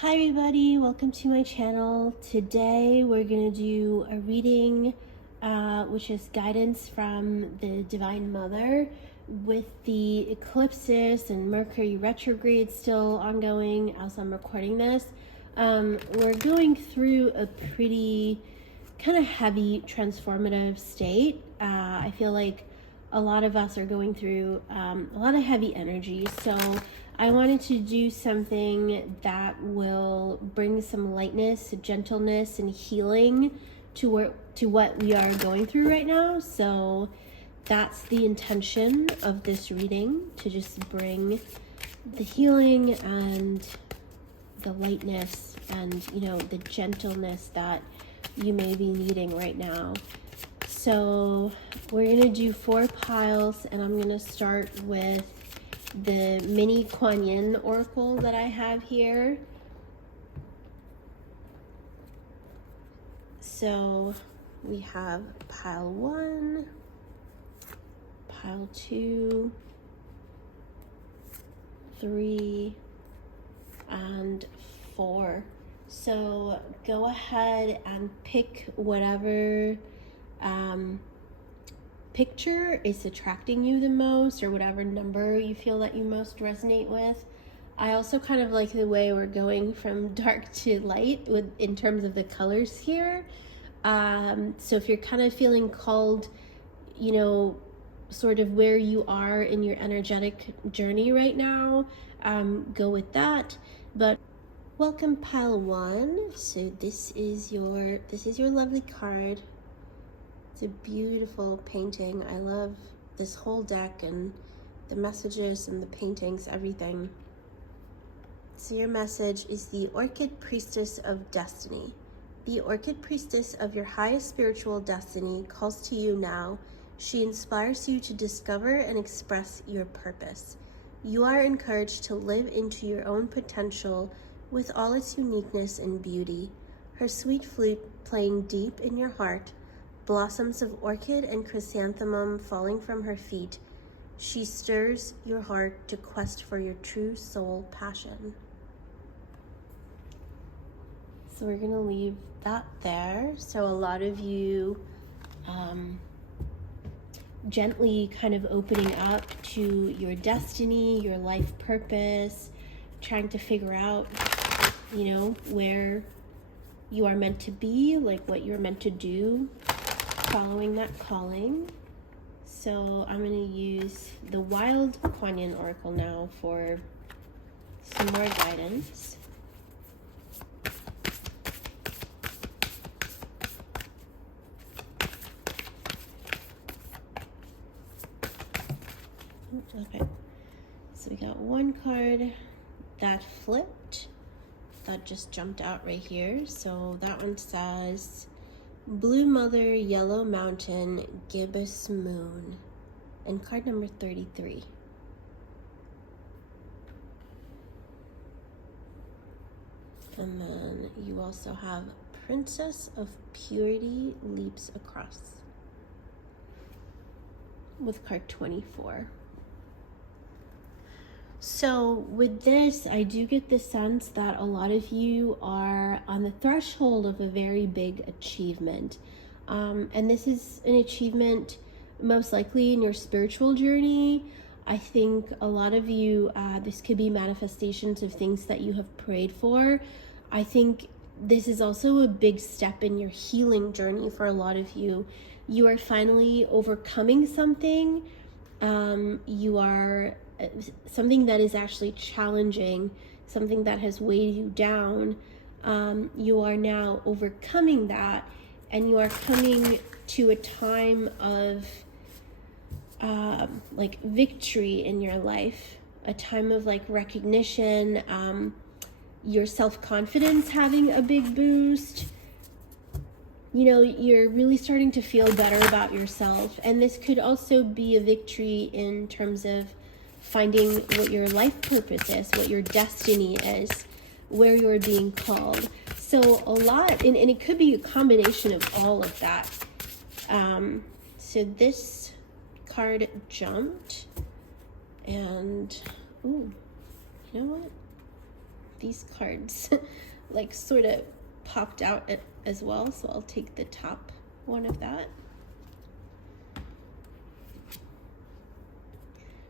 Hi everybody, welcome to my channel. Today we're going to do a reading which is guidance from the Divine Mother with the eclipses and Mercury retrograde still ongoing as I'm recording this. We're going through a pretty kind of heavy transformative state. I feel like a lot of us are going through a lot of heavy energy, so I wanted to do something that will bring some lightness, gentleness, and healing to what we are going through right now. So that's the intention of this reading, to just bring the healing and the lightness and, the gentleness that you may be needing right now. So we're going to do 4 piles, and I'm going to start with the mini Kuan Yin oracle that I have here. So we have pile 1, pile 2, 3, and 4. So go ahead and pick whatever picture is attracting you the most, or whatever number you feel that you most resonate with. I also kind of like the way we're going from dark to light in terms of the colors here. So if you're kind of feeling called, sort of where you are in your energetic journey right now, go with that. But welcome pile 1. So this is your lovely card. It's a beautiful painting. I love this whole deck and the messages and the paintings, everything. So your message is the Orchid Priestess of Destiny. The Orchid Priestess of your highest spiritual destiny calls to you now. She inspires you to discover and express your purpose. You are encouraged to live into your own potential with all its uniqueness and beauty. Her sweet flute playing deep in your heart, blossoms of orchid and chrysanthemum falling from her feet, she stirs your heart to quest for your true soul passion. So we're going to leave that there. So a lot of you gently kind of opening up to your destiny, your life purpose, trying to figure out, where you are meant to be, like what you're meant to do, following that calling. So I'm going to use the Wild Kuan Yin Oracle now for some more guidance. Okay, so we got one card that flipped, that just jumped out right here. So that one says Blue Mother, Yellow Mountain, Gibbous Moon, and card number 33. And then you also have Princess of Purity Leaps Across with card 24. So with this, I do get the sense that a lot of you are on the threshold of a very big achievement. And this is an achievement most likely in your spiritual journey. I think a lot of you, this could be manifestations of things that you have prayed for. I think this is also a big step in your healing journey for a lot of you. You are finally overcoming something. You are something that is actually challenging, something that has weighed you down. You are now overcoming that, and you are coming to a time of victory in your life, a time of recognition, your self-confidence having a big boost. You're really starting to feel better about yourself. And this could also be a victory in terms of finding what your life purpose is, what your destiny is, where you're being called. So a lot, and it could be a combination of all of that. So this card jumped, and, ooh, you know what? these cards like sort of popped out as well, so I'll take the top one of that.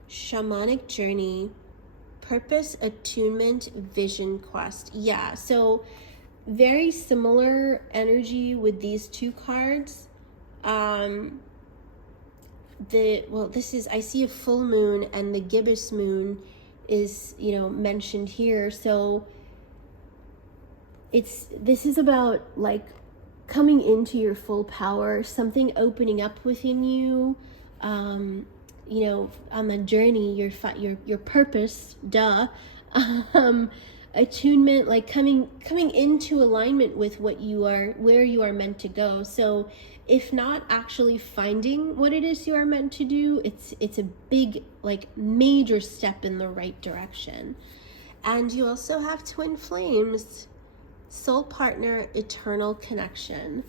Shamanic journey, purpose, attunement, vision quest. Yeah, so very similar energy with these two cards. This is, I see a full moon, and the gibbous moon is, mentioned here. So this is about like coming into your full power, something opening up within you, on the journey, your purpose, attunement, like coming into alignment with where you are meant to go. So if not actually finding what it is you are meant to do, it's a big, like, major step in the right direction. And you also have twin flames, soul partner, eternal connection.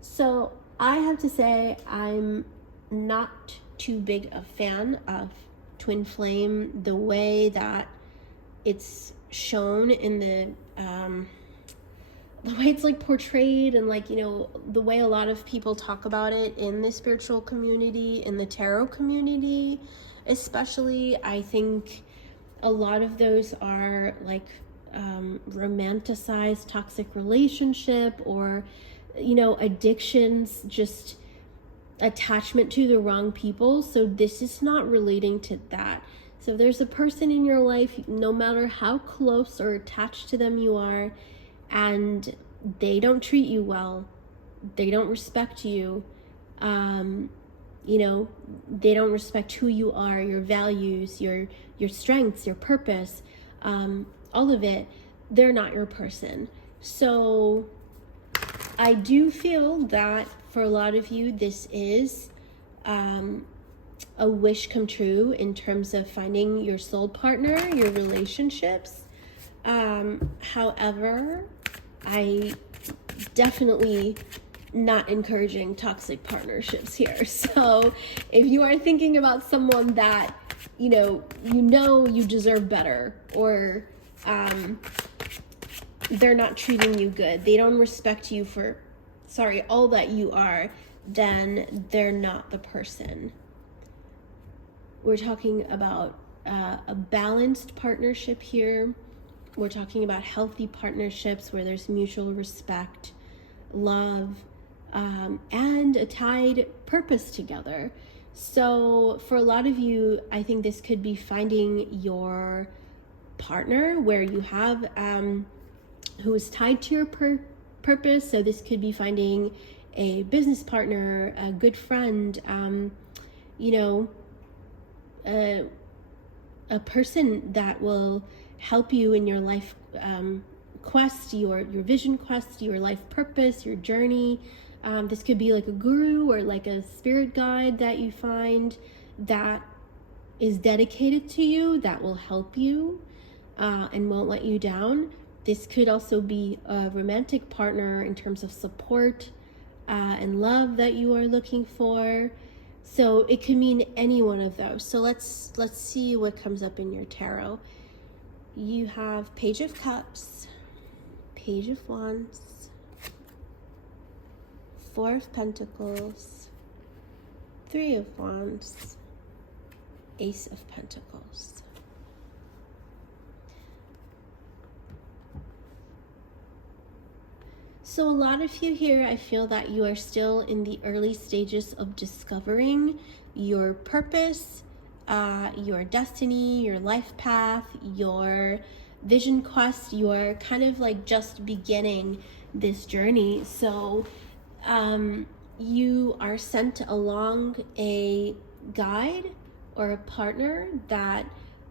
So I have to say, I'm not too big a fan of twin flame, the way that it's shown in the way it's like portrayed, and like, the way a lot of people talk about it in the spiritual community, in the tarot community especially. I think a lot of those are like romanticized toxic relationship, or addictions, just attachment to the wrong people. So this is not relating to that. So if there's a person in your life, no matter how close or attached to them you are, and they don't treat you well, they don't respect you, they don't respect who you are, your values, your strengths, your purpose, all of it, they're not your person. So I do feel that for a lot of you, this is a wish come true in terms of finding your soul partner, your relationships. However, I definitely not encouraging toxic partnerships here. So if you are thinking about someone that you deserve better, or they're not treating you good, they don't respect you for all that you are, then they're not the person. We're talking about a balanced partnership here. We're talking about healthy partnerships where there's mutual respect, love, and a tied purpose together. So for a lot of you, I think this could be finding your partner where you have who is tied to your purpose. So this could be finding a business partner, a good friend, a person that will help you in your life quest, your vision quest, your life purpose, your journey. This could be like a guru or like a spirit guide that you find that is dedicated to you, that will help you and won't let you down. This could also be a romantic partner in terms of support and love that you are looking for. So it could mean any one of those. So let's see what comes up in your tarot. You have Page of Cups, Page of Wands, Four of Pentacles, Three of Wands, Ace of Pentacles. So a lot of you here, I feel that you are still in the early stages of discovering your purpose, your destiny, your life path, your vision quest. You're kind of like just beginning this journey. So you are sent along a guide or a partner that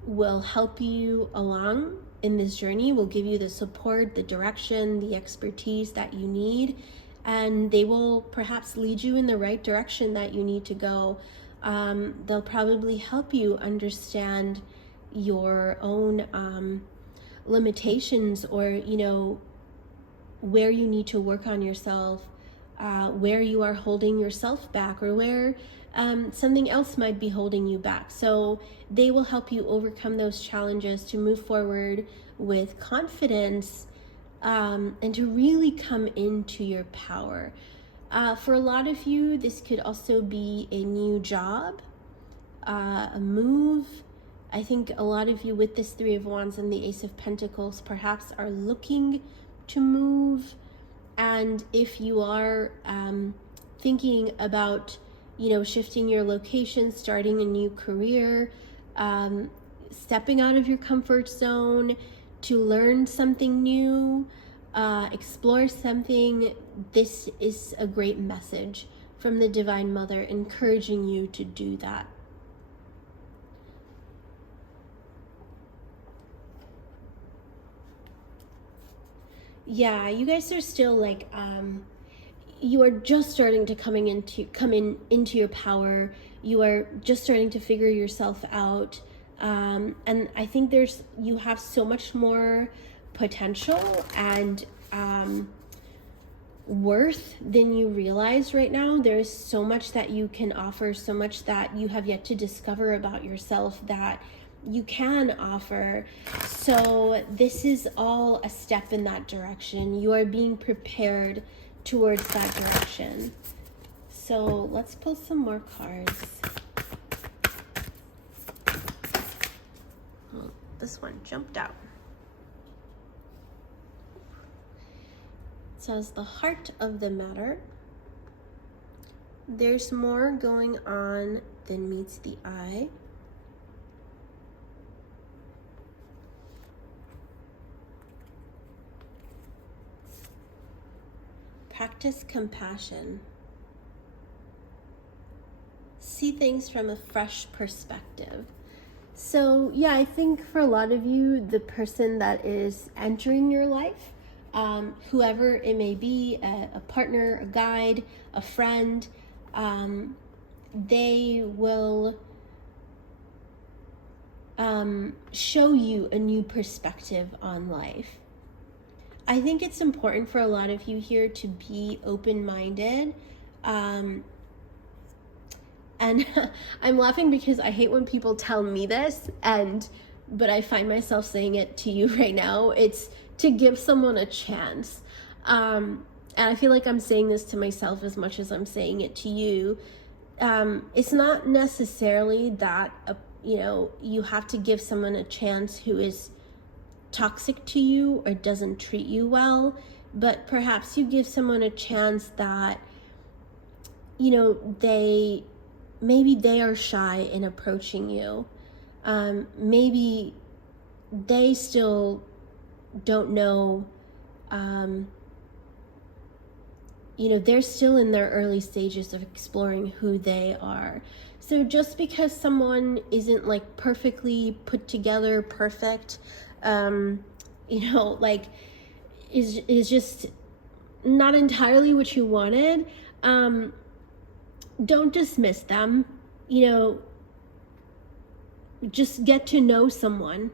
will help you along in this journey, will give you the support, the direction, the expertise that you need, and they will perhaps lead you in the right direction that you need to go. They'll probably help you understand your own limitations, or where you need to work on yourself, where you are holding yourself back, or where something else might be holding you back. So they will help you overcome those challenges to move forward with confidence, and to really come into your power. For a lot of you, this could also be a new job, a move. I think a lot of you with this Three of Wands and the Ace of Pentacles perhaps are looking to move. And if you are thinking about, shifting your location, starting a new career, stepping out of your comfort zone to learn something new, explore something, this is a great message from the Divine Mother encouraging you to do that. Yeah, you guys are still like, you are just starting to come into your power. You are just starting to figure yourself out. And I think you have so much more potential and worth than you realize right now. There is so much that you can offer, so much that you have yet to discover about yourself that you can offer. So this is all a step in that direction. You are being prepared towards that direction. So let's pull some more cards. Oh, this one jumped out. It says the heart of the matter. There's more going on than meets the eye. Practice compassion. See things from a fresh perspective. So yeah, I think for a lot of you, the person that is entering your life, whoever it may be, a partner, a guide, a friend, they will show you a new perspective on life. I think it's important for a lot of you here to be open-minded. And I'm laughing because I hate when people tell me this, but I find myself saying it to you right now. It's to give someone a chance. And I feel like I'm saying this to myself as much as I'm saying it to you. It's not necessarily that, you have to give someone a chance who is toxic to you or doesn't treat you well, but perhaps you give someone a chance that, maybe they are shy in approaching you. Maybe they still don't know, they're still in their early stages of exploring who they are. So just because someone isn't like perfectly put together, perfect, is just not entirely what you wanted, don't dismiss them. Just get to know someone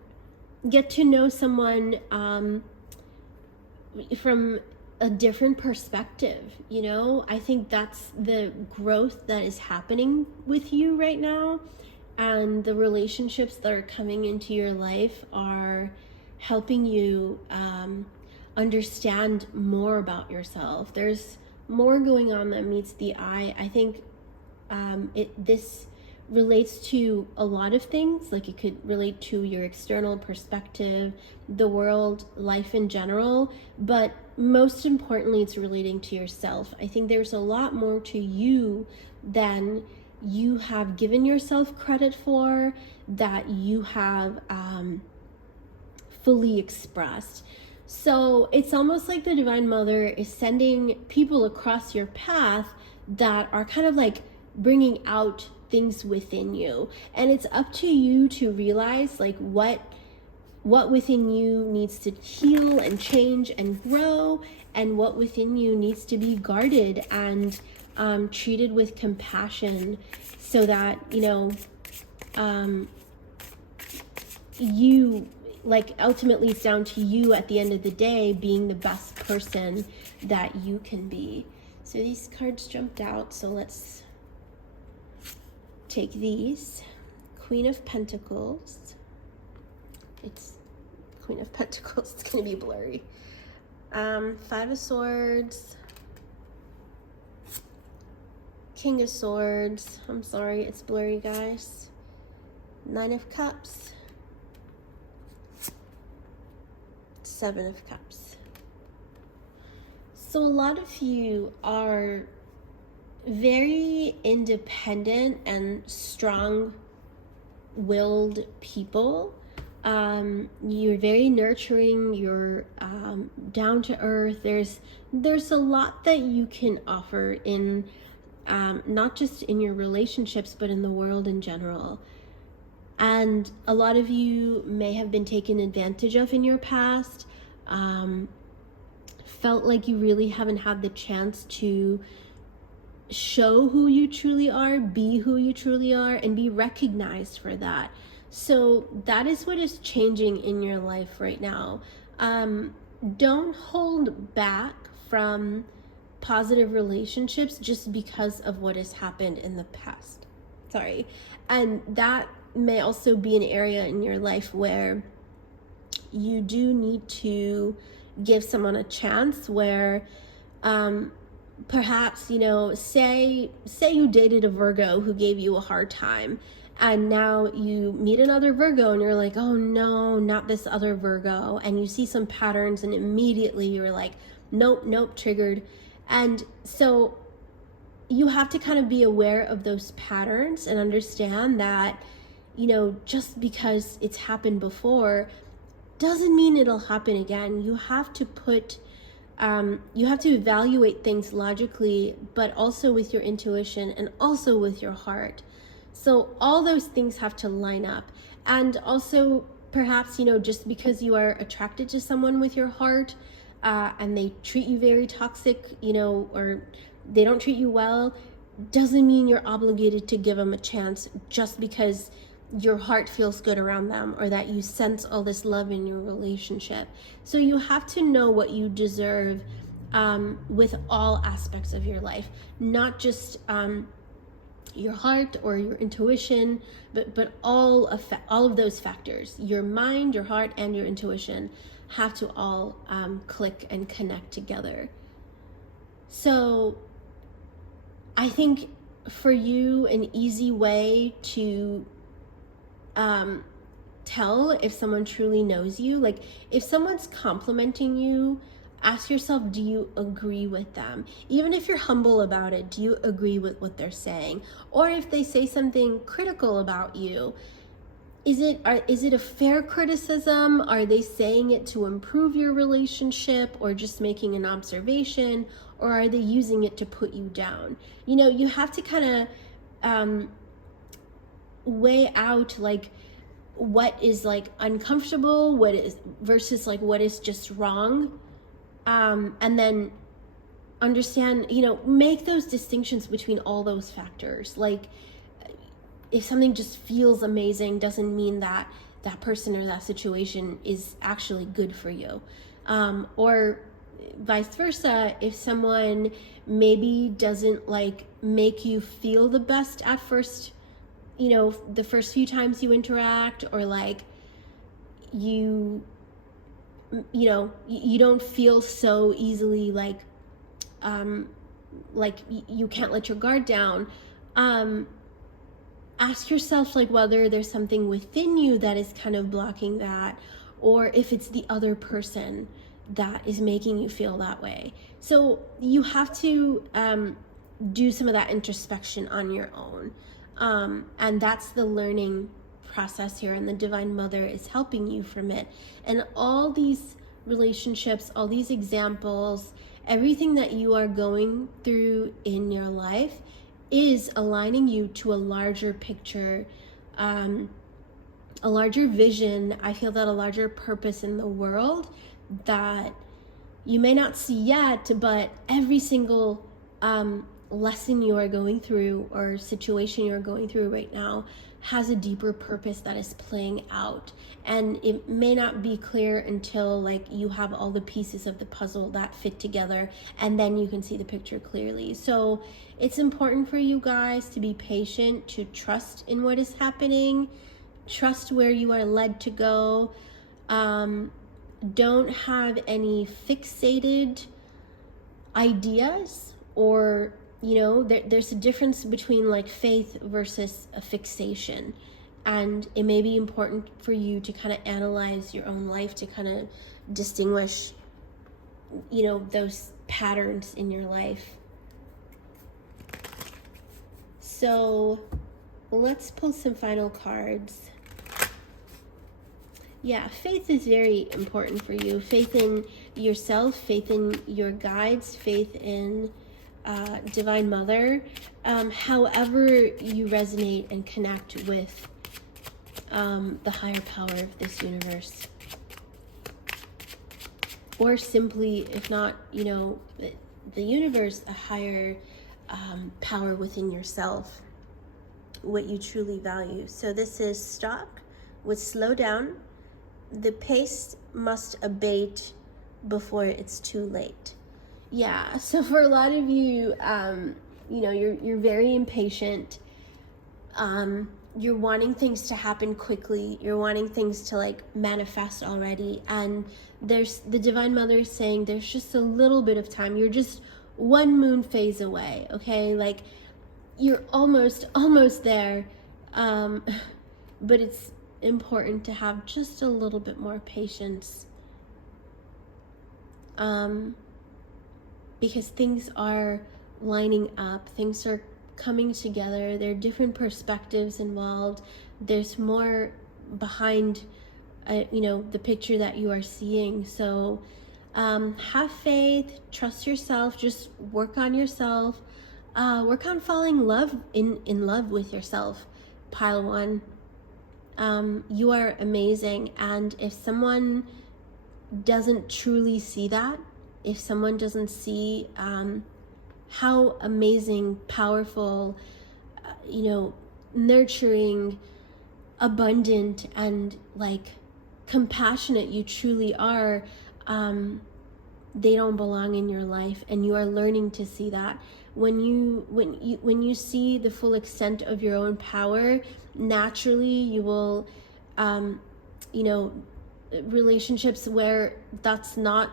from a different perspective. I think that's the growth that is happening with you right now, and the relationships that are coming into your life are helping you understand more about yourself. There's more going on than meets the eye. I think this relates to a lot of things. Like, it could relate to your external perspective, the world, life in general, but most importantly, it's relating to yourself. I think there's a lot more to you than you have given yourself credit for, that you have fully expressed. So it's almost like the Divine Mother is sending people across your path that are kind of like bringing out things within you, and it's up to you to realize like what within you needs to heal and change and grow, and what within you needs to be guarded and treated with compassion, so that you, like, ultimately it's down to you at the end of the day being the best person that you can be. So these cards jumped out, so let's take these. Queen of Pentacles. It's Queen of Pentacles. It's going to be blurry. Five of Swords. King of Swords. I'm sorry, it's blurry, guys. Nine of Cups. Seven of Cups. So a lot of you are very independent and strong-willed people. You're very nurturing. You're down to earth. There's a lot that you can offer in not just in your relationships, but in the world in general. And a lot of you may have been taken advantage of in your past. Felt like you really haven't had the chance to show who you truly are, be who you truly are, and be recognized for that. So that is what is changing in your life right now. Don't hold back from positive relationships just because of what has happened in the past. Sorry. And that may also be an area in your life where you do need to give someone a chance, where perhaps, you know, say you dated a Virgo who gave you a hard time, and now you meet another Virgo and you're like, oh no, not this other Virgo, and you see some patterns and immediately you're like, nope, triggered. And so you have to kind of be aware of those patterns and understand that, you know, just because it's happened before doesn't mean it'll happen again. You have to evaluate things logically, but also with your intuition and also with your heart. So all those things have to line up. And also perhaps, you know, just because you are attracted to someone with your heart and they treat you very toxic, you know, or they don't treat you well, doesn't mean you're obligated to give them a chance just because your heart feels good around them, or that you sense all this love in your relationship. So you have to know what you deserve with all aspects of your life, not just your heart or your intuition, but all of those factors, your mind, your heart, and your intuition have to all click and connect together. So I think for you, an easy way to tell if someone truly knows you, like if someone's complimenting you, ask yourself, do you agree with them? Even if you're humble about it, do you agree with what they're saying? Or if they say something critical about you, is it a fair criticism? Are they saying it to improve your relationship, or just making an observation, or are they using it to put you down? You know, you have to kind of weigh out like what is like uncomfortable, what is versus like what is just wrong, and then understand, you know, make those distinctions between all those factors. Like if something just feels amazing doesn't mean that that person or that situation is actually good for you, or vice versa. If someone maybe doesn't like make you feel the best at first, you know, the first few times you interact, or like you know, you don't feel so easily like you can't let your guard down, ask yourself like whether there's something within you that is kind of blocking that, or if it's the other person that is making you feel that way. So you have to do some of that introspection on your own. And that's the learning process here, and the Divine Mother is helping you from it. And all these relationships, all these examples, everything that you are going through in your life is aligning you to a larger picture, a larger vision. I feel that a larger purpose in the world that you may not see yet, but every single lesson you are going through or situation you're going through right now has a deeper purpose that is playing out, and it may not be clear until like you have all the pieces of the puzzle that fit together, and then you can see the picture clearly. So it's important for you guys to be patient, to trust in what is happening, trust where you are led to go, don't have any fixated ideas, or there's a difference between like faith versus a fixation, and it may be important for you to kind of analyze your own life to kind of distinguish those patterns in your life. So let's pull some final cards. Yeah, faith is very important for you. Faith in yourself, faith in your guides, faith in Divine Mother. However you resonate and connect with the higher power of this universe. Or simply, if not, the universe, a higher power within yourself, what you truly value. So this is stop, would slow down. The pace must abate before it's too late. Yeah, so for a lot of you, you're very impatient. You're wanting things to happen quickly. You're wanting things to like manifest already. And there's the Divine Mother is saying there's just a little bit of time. You're just one moon phase away, okay? Like you're almost there. But it's important to have just a little bit more patience. Because things are lining up, things are coming together, there are different perspectives involved, there's more behind the picture that you are seeing. So have faith, trust yourself, just work on yourself, work on falling in love with yourself, pile one. You are amazing, and if someone doesn't truly see that, if someone doesn't see how amazing, powerful, nurturing, abundant, and like compassionate you truly are, they don't belong in your life, and you are learning to see that. When you see the full extent of your own power, naturally you will relationships where that's not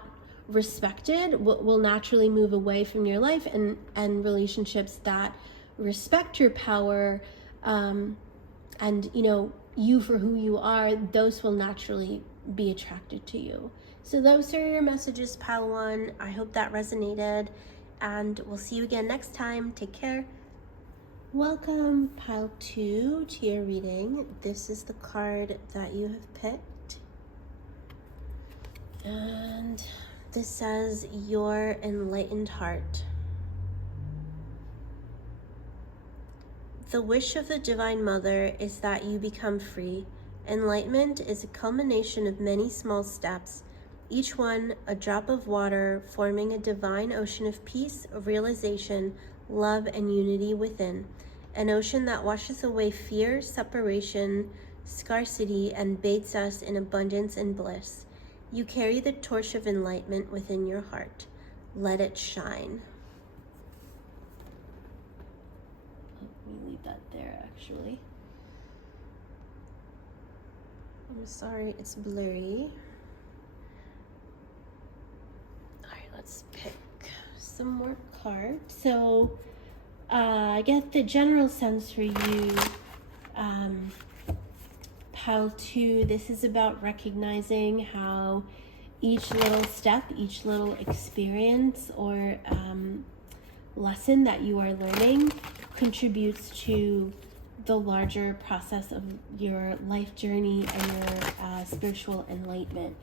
respected will naturally move away from your life, and relationships that respect your power and you for who you are, those will naturally be attracted to you. So those are your messages, pile one. I hope that resonated, and we'll see you again next time. Take care. Welcome, pile two, to your reading. This is the card that you have picked, and this says your enlightened heart. The wish of the Divine Mother is that you become free. Enlightenment is a culmination of many small steps, each one a drop of water forming a divine ocean of peace, realization, love, and unity within. An ocean that washes away fear, separation, scarcity, and bathes us in abundance and bliss. You carry the torch of enlightenment within your heart. Let it shine. Let me leave that there, actually. I'm sorry, it's blurry. All right, let's pick some more cards. So I get the general sense for you, pile two, this is about recognizing how each little step, each little experience or lesson that you are learning contributes to the larger process of your life journey and your spiritual enlightenment.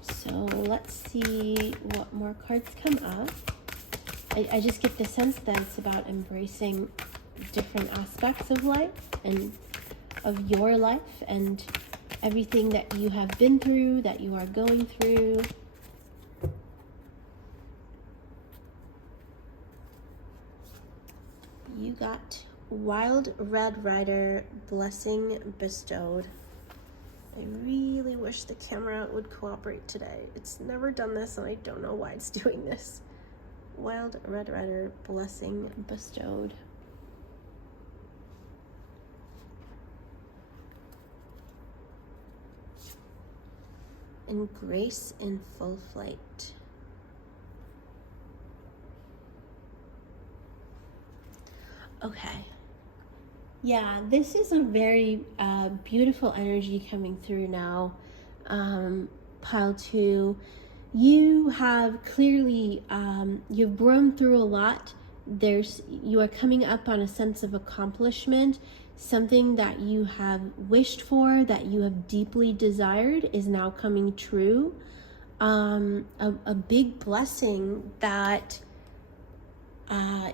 So let's see what more cards come up. I just get the sense that it's about embracing different aspects of life and of your life and everything that you have been through, that you are going through. You got Wild Red Rider, Blessing Bestowed. I really wish the camera would cooperate today. It's never done this, and I don't know why it's doing this. Wild Red Rider, Blessing Bestowed. and grace in full flight. Okay. Yeah, this is a very beautiful energy coming through now. Pile 2. You have clearly, you've grown through a lot. You are coming up on a sense of accomplishment. Something that you have wished for, that you have deeply desired, is now coming true. A big blessing that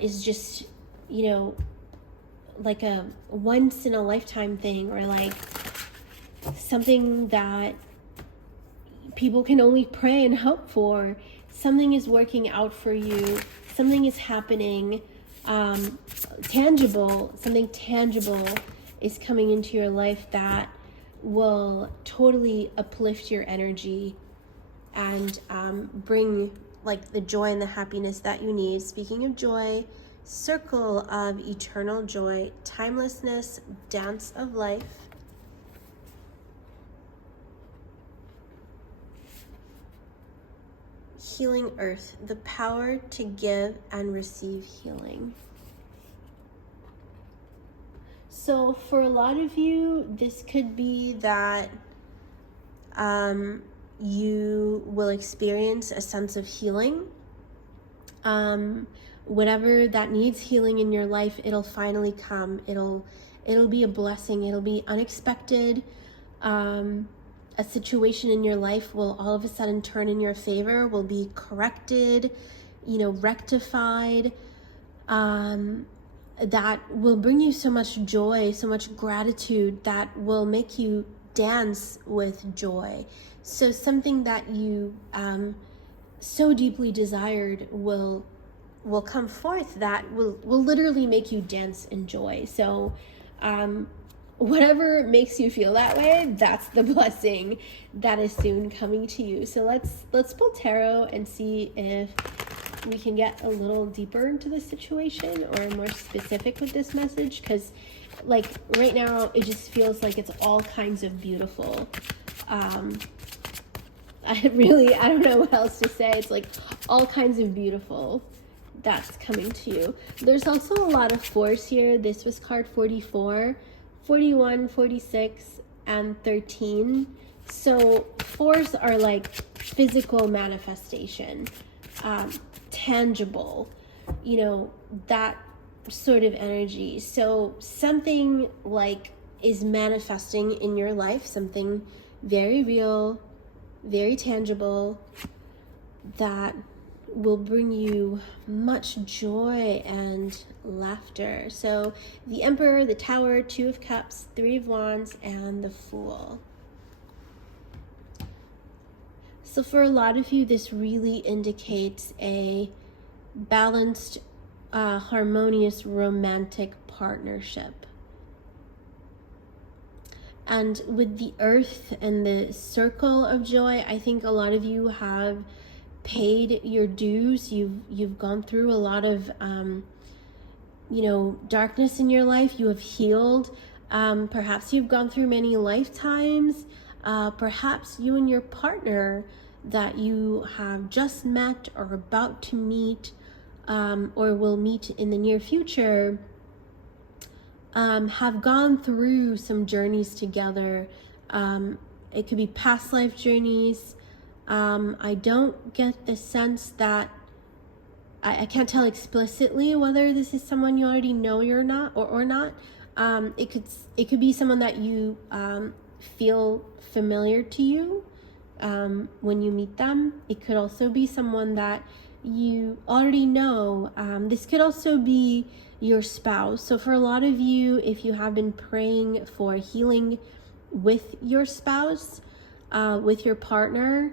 is just, like a once in a lifetime thing, or like something that people can only pray and hope for. Something is working out for you. Something is happening. Something tangible is coming into your life that will totally uplift your energy and bring like the joy and the happiness that you need. Speaking of joy, circle of eternal joy, timelessness, dance of life. Healing earth, the power to give and receive healing. So for a lot of you, this could be that you will experience a sense of healing. Whatever that needs healing in your life, it'll finally come. It'll be a blessing. It'll be unexpected. A situation in your life will all of a sudden turn in your favor, will be corrected, rectified. That will bring you so much joy, so much gratitude, that will make you dance with joy. So something that you so deeply desired will come forth that will literally make you dance in joy. So whatever makes you feel that way, that's the blessing that is soon coming to you. So let's pull tarot and see if we can get a little deeper into the situation or more specific with this message, because like right now it just feels like it's all kinds of beautiful. I don't know what else to say. It's like all kinds of beautiful that's coming to you. There's also a lot of force here. This was card 44, 41, 46, and 13. So fours are like physical manifestation, tangible, that sort of energy. So something like is manifesting in your life, something very real, very tangible, that will bring you much joy and laughter. So the Emperor, the Tower, 2 of Cups, 3 of Wands, and the Fool. So for a lot of you, this really indicates a balanced, harmonious, romantic partnership. And with the Earth and the circle of joy, I think a lot of you have paid your dues. You've gone through a lot of darkness in your life. You have healed. Perhaps you've gone through many lifetimes. Perhaps you and your partner that you have just met or about to meet, or will meet in the near future, have gone through some journeys together. It could be past life journeys. I don't get the sense that I can't tell explicitly whether this is someone you already know or not. It could be someone that you feel familiar to you when you meet them. It could also be someone that you already know. This could also be your spouse. So for a lot of you, if you have been praying for healing with your spouse, with your partner,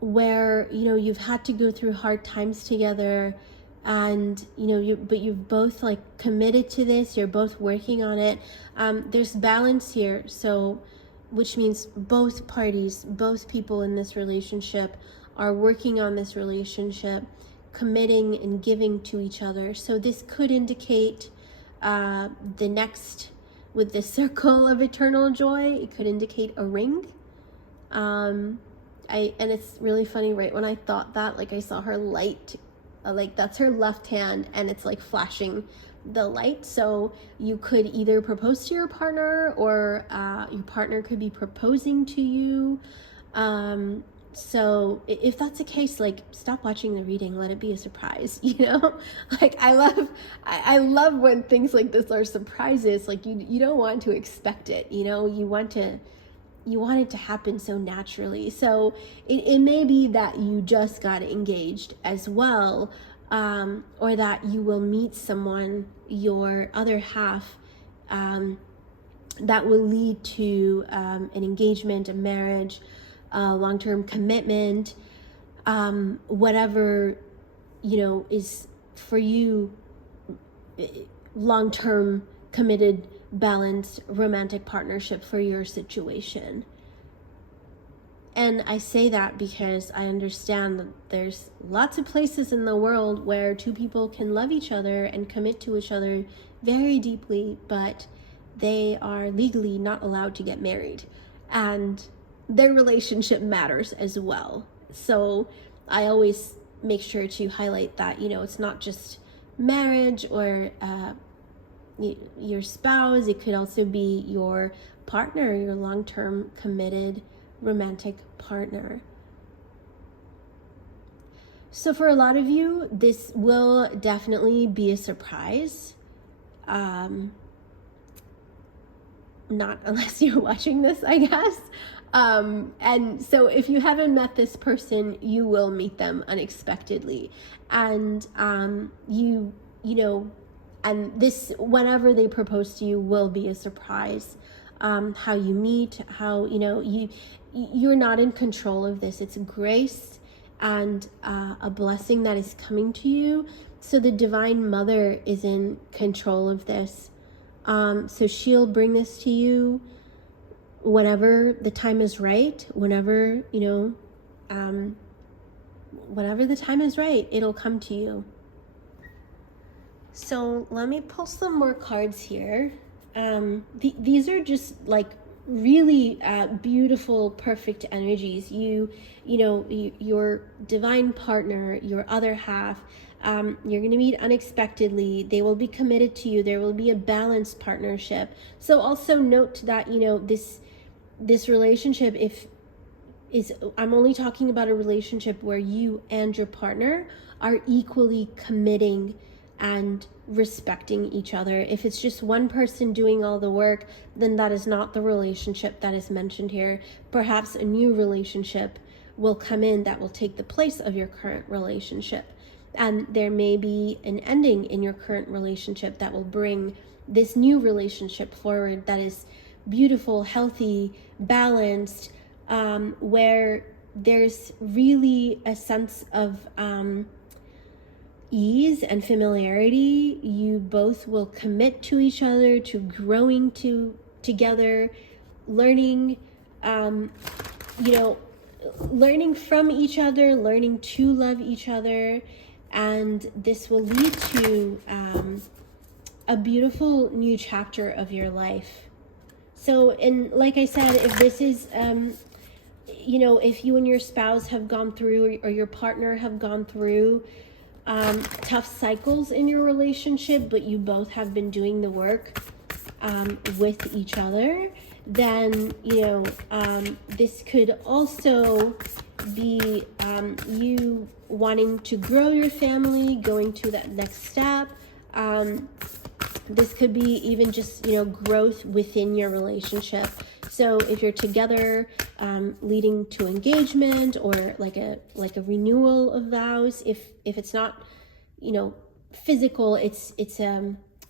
where you've had to go through hard times together, and but you've both like committed to this, you're both working on it. There's balance here, so which means both parties, both people in this relationship are working on this relationship, committing and giving to each other. So this could indicate the next, with the circle of eternal joy, it could indicate a ring. And it's really funny, right when I thought that, like I saw her light, like that's her left hand and it's like flashing the light. So you could either propose to your partner, or your partner could be proposing to you. So if that's the case, like, stop watching the reading, let it be a surprise, you know? Like, I love when things like this are surprises. Like, you don't want to expect it, you know? You want it to happen so naturally. So it may be that you just got engaged as well, or that you will meet someone, your other half, that will lead to an engagement, a marriage, long-term commitment, whatever, you know, is for you long-term committed, balanced, romantic partnership for your situation. And I say that because I understand that there's lots of places in the world where two people can love each other and commit to each other very deeply, but they are legally not allowed to get married. And their relationship matters as well. So I always make sure to highlight that, you know, it's not just marriage or your spouse. It could also be your partner, your long-term committed romantic partner. So for a lot of you, this will definitely be a surprise. Not unless you're watching this, I guess. And so if you haven't met this person, you will meet them unexpectedly. And you know, and this, whenever they propose to you, will be a surprise. How you meet, how, you know, you're not in control of this. It's grace and a blessing that is coming to you. So the Divine Mother is in control of this. So she'll bring this to you whenever the time is right, whenever, you know, whenever the time is right, it'll come to you. So let me pull some more cards here. These are just like really beautiful, perfect energies. You know, your divine partner, your other half, you're going to meet unexpectedly. They will be committed to you. There will be a balanced partnership. So also note that, you know, this relationship, I'm only talking about a relationship where you and your partner are equally committing and respecting each other. If it's just one person doing all the work, then that is not the relationship that is mentioned here. Perhaps a new relationship will come in that will take the place of your current relationship. And there may be an ending in your current relationship that will bring this new relationship forward that is beautiful, healthy, balanced, where there's really a sense of ease and familiarity. You both will commit to each other, to growing together, learning, you know, learning from each other, learning to love each other. And this will lead to a beautiful new chapter of your life. So, and like I said, if this is, you know, if you and your spouse have gone through, or your partner have gone through tough cycles in your relationship, but you both have been doing the work with each other, then, you know, this could also be you wanting to grow your family, going to that next step. This could be even just, you know, growth within your relationship. So if you're together, leading to engagement, or like a renewal of vows, if it's not, you know, physical, it's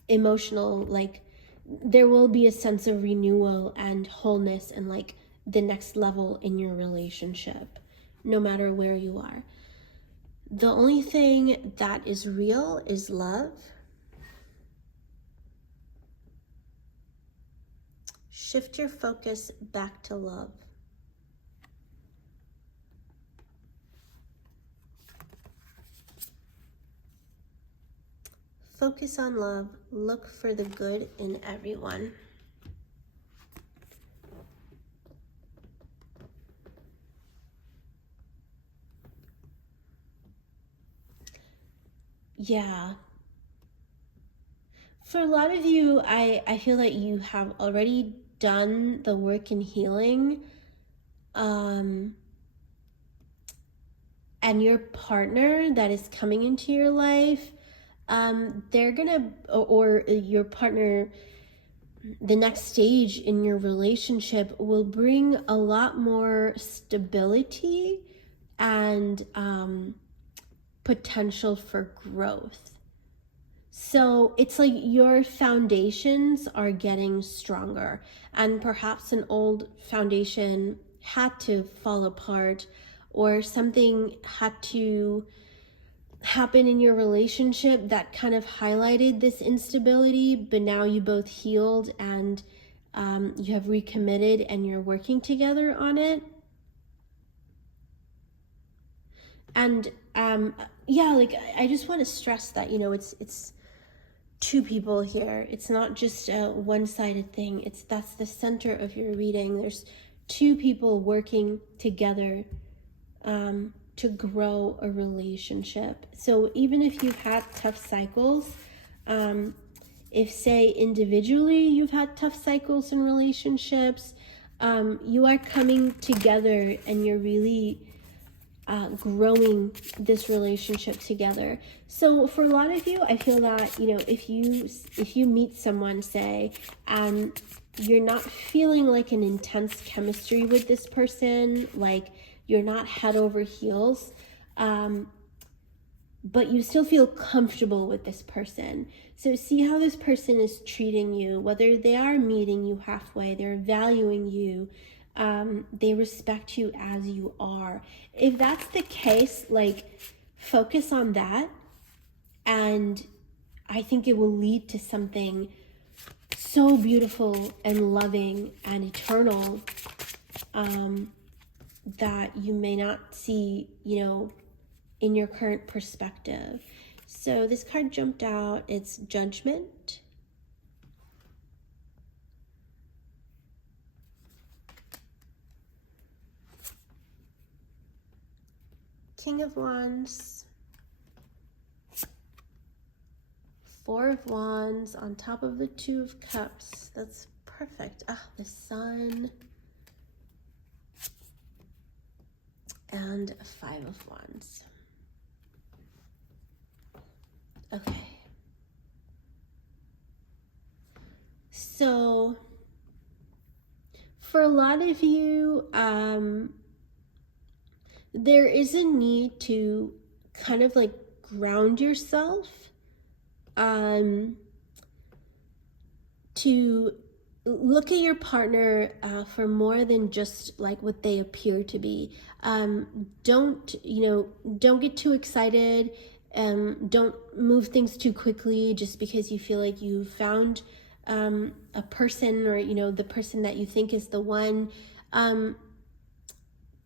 emotional, like there will be a sense of renewal and wholeness and like the next level in your relationship, no matter where you are. The only thing that is real is love. Shift your focus back to love. Focus on love. Look for the good in everyone. Yeah. For a lot of you, I feel that you have already done the work in healing. And your partner that is coming into your life, they're gonna, or your partner, the next stage in your relationship will bring a lot more stability and potential for growth. So it's like your foundations are getting stronger, and perhaps an old foundation had to fall apart, or something had to happen in your relationship that kind of highlighted this instability, but now you both healed and you have recommitted and you're working together on it. And yeah, like I just want to stress that, you know, it's two people here. It's not just a one-sided thing. That's the center of your reading. There's two people working together to grow a relationship. So even if you've had tough cycles, if say individually you've had tough cycles in relationships, you are coming together and you're really growing this relationship together. So for a lot of you, I feel that, you know, if you meet someone, say, and you're not feeling like an intense chemistry with this person, like you're not head over heels, but you still feel comfortable with this person. So see how this person is treating you, whether they are meeting you halfway, they're valuing you, they respect you as you are. If that's the case, like, focus on that, and I think it will lead to something so beautiful and loving and eternal that you may not see, you know, in your current perspective. So this card jumped out. It's Judgment. King of Wands. Four of Wands on top of the Two of Cups. That's perfect. The Sun. And a Five of Wands. Okay. So for a lot of you, there is a need to kind of like ground yourself, to look at your partner for more than just like what they appear to be. Don't get too excited. Don't move things too quickly just because you feel like you found a person, or, you know, the person that you think is the one.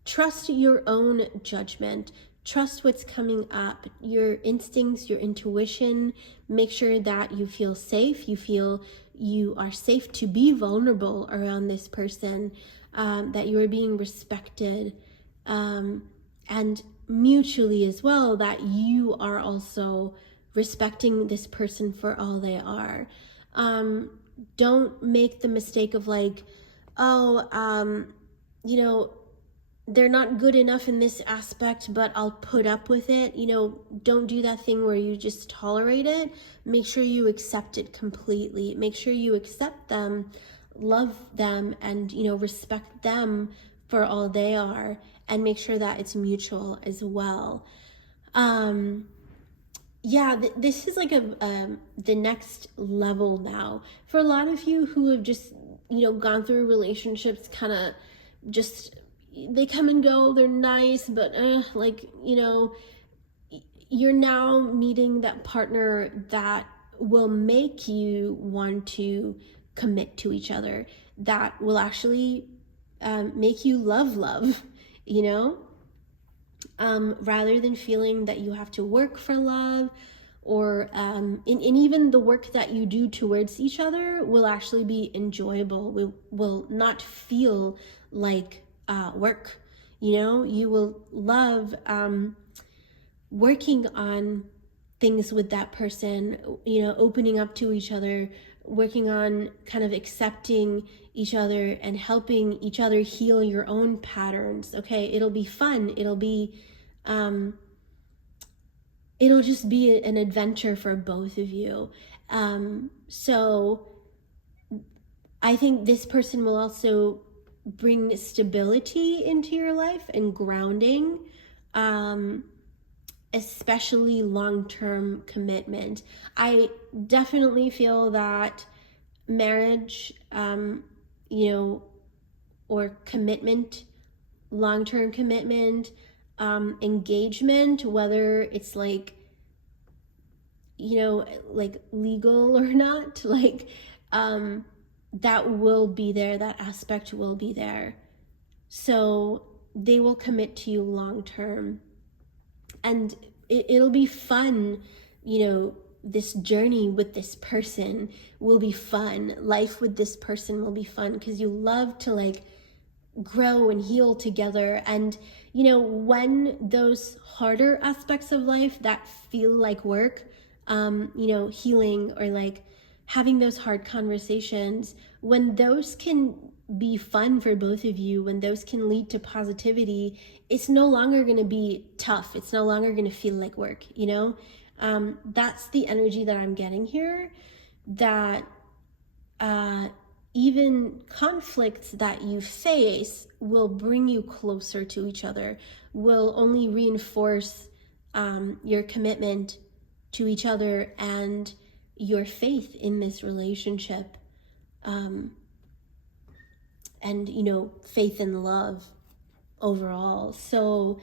Trust your own judgment. Trust what's coming up, your instincts, your intuition. Make sure that you feel safe. You feel you are safe to be vulnerable around this person, that you are being respected, and mutually as well, that you are also respecting this person for all they are. Don't make the mistake of like, you know, they're not good enough in this aspect, but I'll put up with it. You know, don't do that thing where you just tolerate it. Make sure you accept it completely. Make sure you accept them, love them, and, you know, respect them for all they are, and make sure that it's mutual as well. Yeah, this is like the next level now. For a lot of you who have just, you know, gone through relationships, kind of just, they come and go, they're nice, but like, you know, you're now meeting that partner that will make you want to commit to each other, that will actually make you love, you know? Rather than feeling that you have to work for love, or and even the work that you do towards each other will actually be enjoyable. Will not feel like work. You know, you will love working on things with that person, you know, opening up to each other, working on kind of accepting each other and helping each other heal your own patterns. Okay, it'll be fun. It'll just be an adventure for both of you. So I think this person will also bring stability into your life and grounding, especially long-term commitment. I definitely feel that marriage, you know, or commitment, long-term commitment, engagement, whether it's like, you know, like legal or not, like, that will be there, that aspect will be there. So they will commit to you long term. And it'll be fun, you know, this journey with this person will be fun. Life with this person will be fun because you love to like grow and heal together. And, you know, when those harder aspects of life that feel like work, you know, healing or like having those hard conversations, when those can be fun for both of you, when those can lead to positivity, it's no longer going to be tough. It's no longer going to feel like work, you know? That's the energy that I'm getting here, that even conflicts that you face will bring you closer to each other, will only reinforce your commitment to each other and your faith in this relationship, and, you know, faith and love overall. So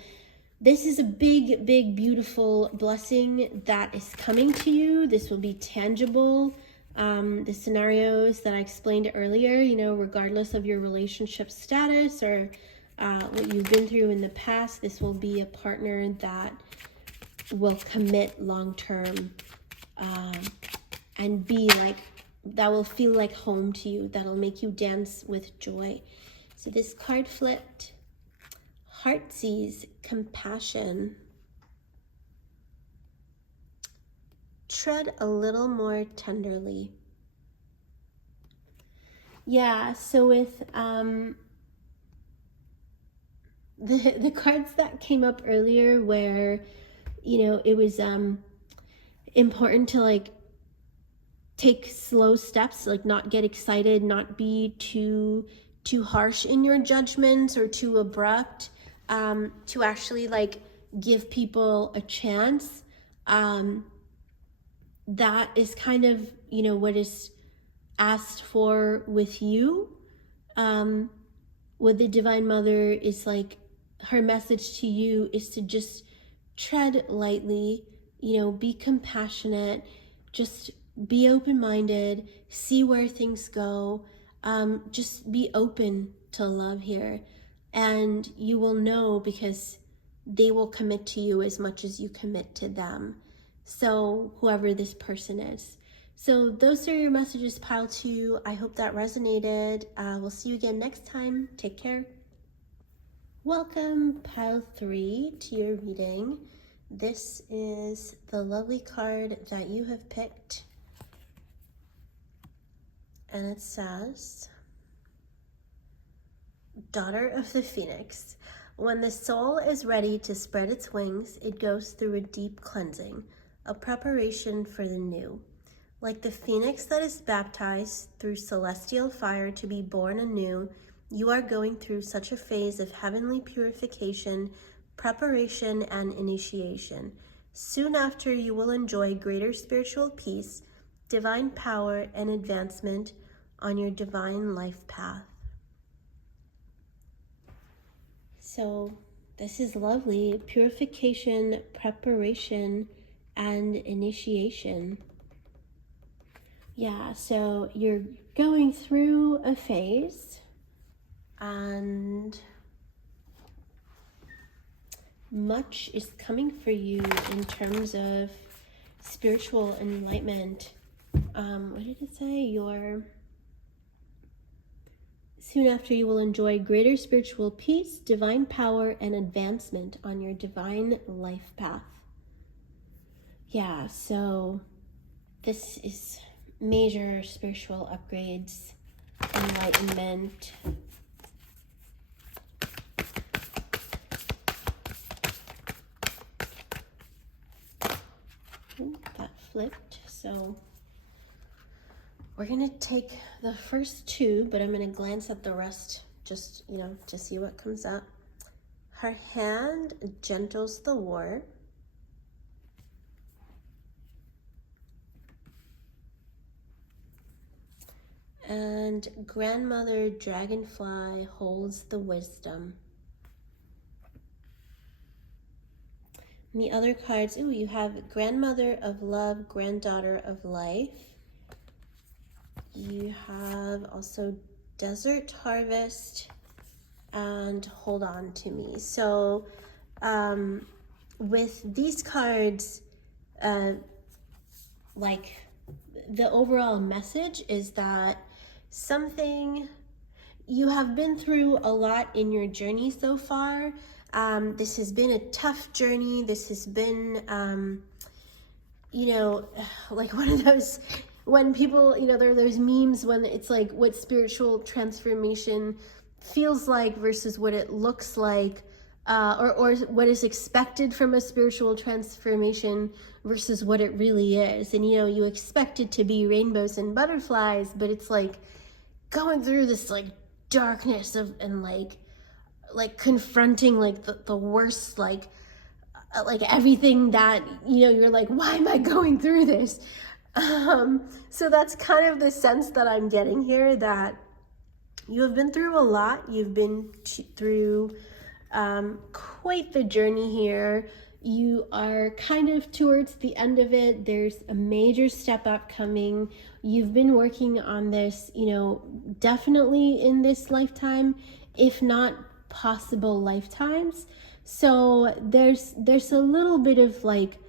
this is a big, big, beautiful blessing that is coming to you. This will be tangible. The scenarios that I explained earlier, you know, regardless of your relationship status or what you've been through in the past, this will be a partner that will commit long-term, and be like, that will feel like home to you, that'll make you dance with joy. So this card flipped, Heartsease, compassion. Tread a little more tenderly. Yeah, so with the cards that came up earlier where, you know, it was important to like take slow steps, like not get excited, not be too harsh in your judgments or too abrupt, to actually like give people a chance. That is kind of, you know, what is asked for with you. What the Divine Mother is like, her message to you is to just tread lightly, you know, be compassionate, just be open-minded, see where things go, just be open to love here. And you will know because they will commit to you as much as you commit to them. So whoever this person is. So those are your messages, pile 2. I hope that resonated. We'll see you again next time. Take care. Welcome, pile 3, to your reading. This is the lovely card that you have picked. And it says, Daughter of the Phoenix. When the soul is ready to spread its wings, it goes through a deep cleansing, a preparation for the new. Like the phoenix that is baptized through celestial fire to be born anew, you are going through such a phase of heavenly purification, preparation, and initiation. Soon after, you will enjoy greater spiritual peace, divine power, and advancement on your divine life path. So this is lovely. Purification, preparation, and initiation. Yeah, so you're going through a phase and much is coming for you in terms of spiritual enlightenment. What did it say? Soon after, you will enjoy greater spiritual peace, divine power, and advancement on your divine life path. yeah, so this is major spiritual upgrades, enlightenment. Ooh, that flipped. So we're gonna take the first two, but I'm gonna glance at the rest just, to see what comes up. Her hand gentles the war. And grandmother dragonfly holds the wisdom. And the other cards, ooh, you have grandmother of love, granddaughter of life. You have also desert harvest and hold on to me. So with these cards, like the overall message is that something you have been through a lot in your journey so far. This has been a tough journey. This has been, like one of those, when people, there are those memes when it's like what spiritual transformation feels like versus what it looks like, or what is expected from a spiritual transformation versus what it really is. And, you expect it to be rainbows and butterflies, but it's like going through this like darkness of, and like confronting like the worst, like everything that, you're like, why am I going through this? So that's kind of the sense that I'm getting here, that you have been through a lot. You've been through quite the journey here. You are kind of towards the end of it. There's a major step up coming. You've been working on this, definitely in this lifetime, if not possible lifetimes. So there's a little bit of like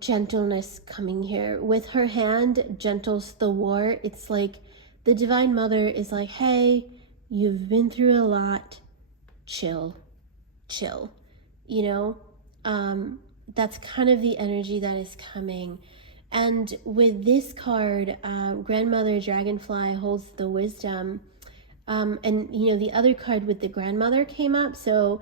gentleness coming here. With her hand gentles the war. It's like the Divine Mother is like, hey, you've been through a lot. Chill. That's kind of the energy that is coming. And with this card, grandmother dragonfly holds the wisdom. And the other card with the grandmother came up. So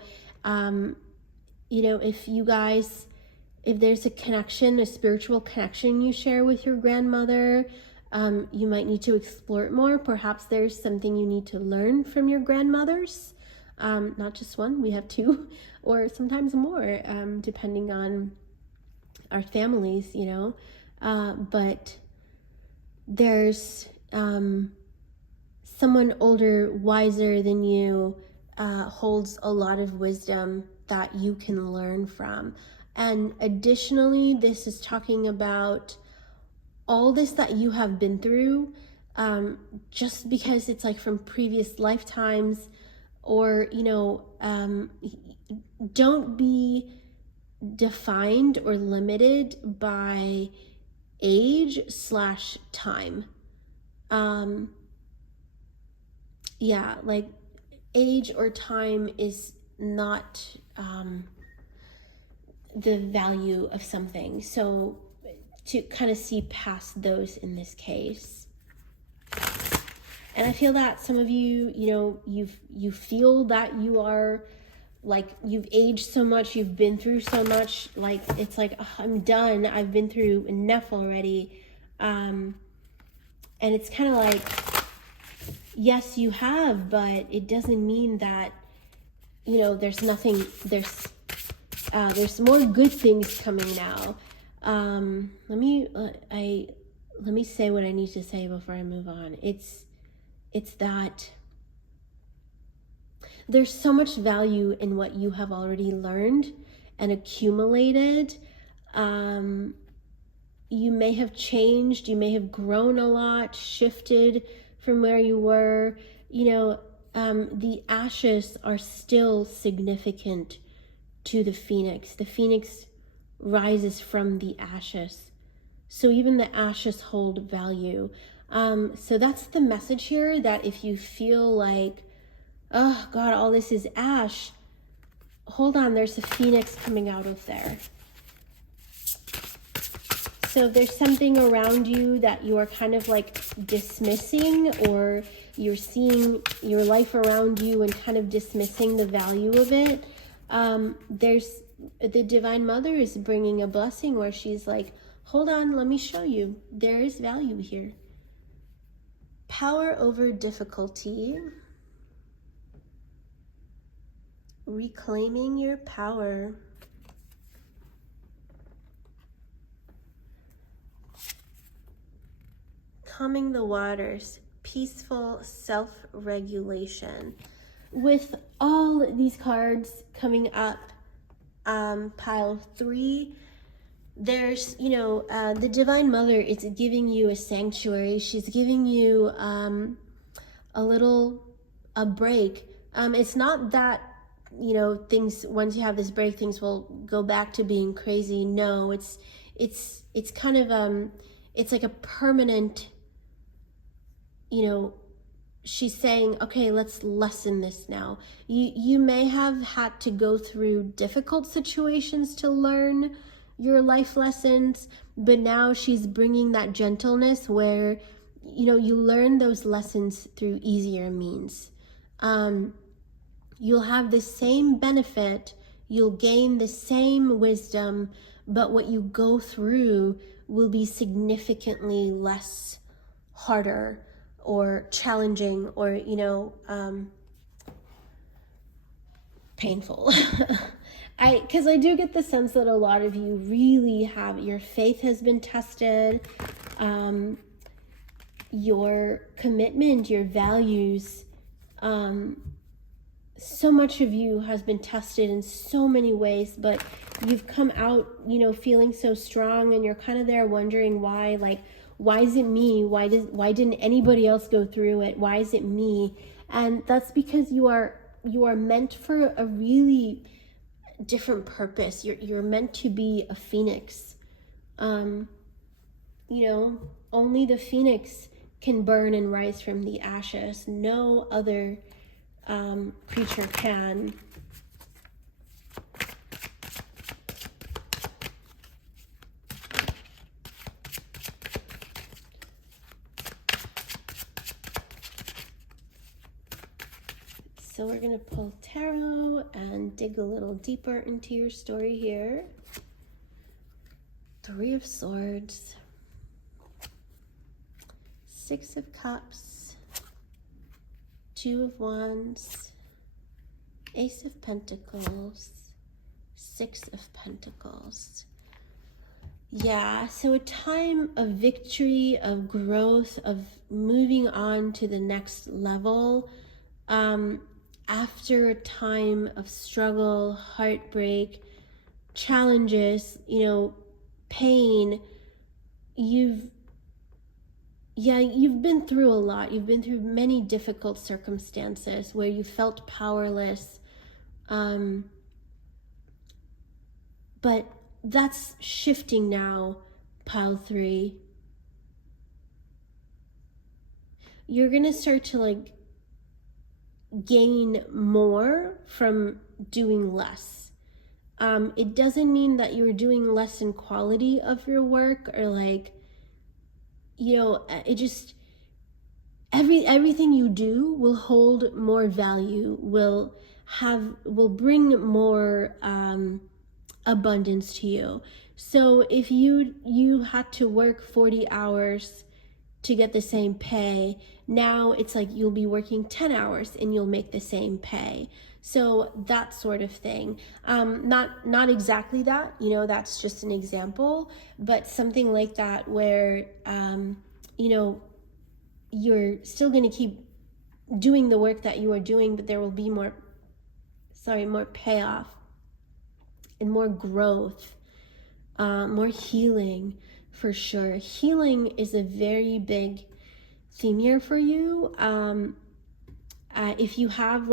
if there's a connection, a spiritual connection you share with your grandmother, you might need to explore it more. Perhaps there's something you need to learn from your grandmothers. Not just one, we have two or sometimes more, depending on our families, but there's someone older, wiser than you, holds a lot of wisdom that you can learn from. And additionally, this is talking about all this that you have been through, just because it's like from previous lifetimes, or, don't be defined or limited by age/time. Like age or time is not the value of something. So to kind of see past those in this case. And I feel that some of you, you feel that you are like, you've aged so much, you've been through so much, like it's like, oh, I'm done, I've been through enough already. And it's kind of like, yes, you have, but it doesn't mean that, there's nothing, there's more good things coming now. Let me say what I need to say before I move on. It's that there's so much value in what you have already learned and accumulated. You may have changed, you may have grown a lot, shifted from where you were. The ashes are still significant to the phoenix. The phoenix rises from the ashes. So even the ashes hold value. So that's the message here, that if you feel like, oh God, all this is ash, hold on, there's a phoenix coming out of there. So if there's something around you that you are kind of like dismissing, or you're seeing your life around you and kind of dismissing the value of it, there's the Divine Mother is bringing a blessing where she's like, hold on, let me show you. There is value here. Power over difficulty. Reclaiming your power. Calming the waters. Peaceful self-regulation. With all these cards coming up, pile 3, there's, you know, the Divine Mother is giving you a sanctuary. She's giving you a break. It's not that, you know, things, once you have this break, things will go back to being crazy. No, it's kind of, it's like a permanent, you know, she's saying, okay, let's lessen this now. You may have had to go through difficult situations to learn your life lessons, but now she's bringing that gentleness where, you know, you learn those lessons through easier means. You'll have the same benefit, you'll gain the same wisdom, but what you go through will be significantly less harder or challenging, or, you know, painful. Because I do get the sense that a lot of you really have, your faith has been tested, your commitment, your values, so much of you has been tested in so many ways, but you've come out, you know, feeling so strong, and you're kind of there wondering why, like, why is it me? Why didn't anybody else go through it? Why is it me? And that's because you are meant for a really different purpose. You're meant to be a phoenix. You know, only the phoenix can burn and rise from the ashes. No other creature can. So we're going to pull tarot and dig a little deeper into your story here. 3 of Swords, 6 of Cups, 2 of Wands, Ace of Pentacles, 6 of Pentacles. Yeah, so a time of victory, of growth, of moving on to the next level. After a time of struggle, heartbreak, challenges, you know, pain, you've been through a lot. You've been through many difficult circumstances where you felt powerless. But that's shifting now, pile 3. You're going to start to like gain more from doing less. It doesn't mean that you're doing less in quality of your work, or like, you know, it just, everything you do will hold more value, will bring more abundance to you. So if you had to work 40 hours to get the same pay, now it's like you'll be working 10 hours and you'll make the same pay. So that sort of thing. Not exactly that, you know, that's just an example, but something like that where, you know, you're still going to keep doing the work that you are doing, but there will be more payoff and more growth, more healing. For sure. Healing is a very big theme here for you. If you have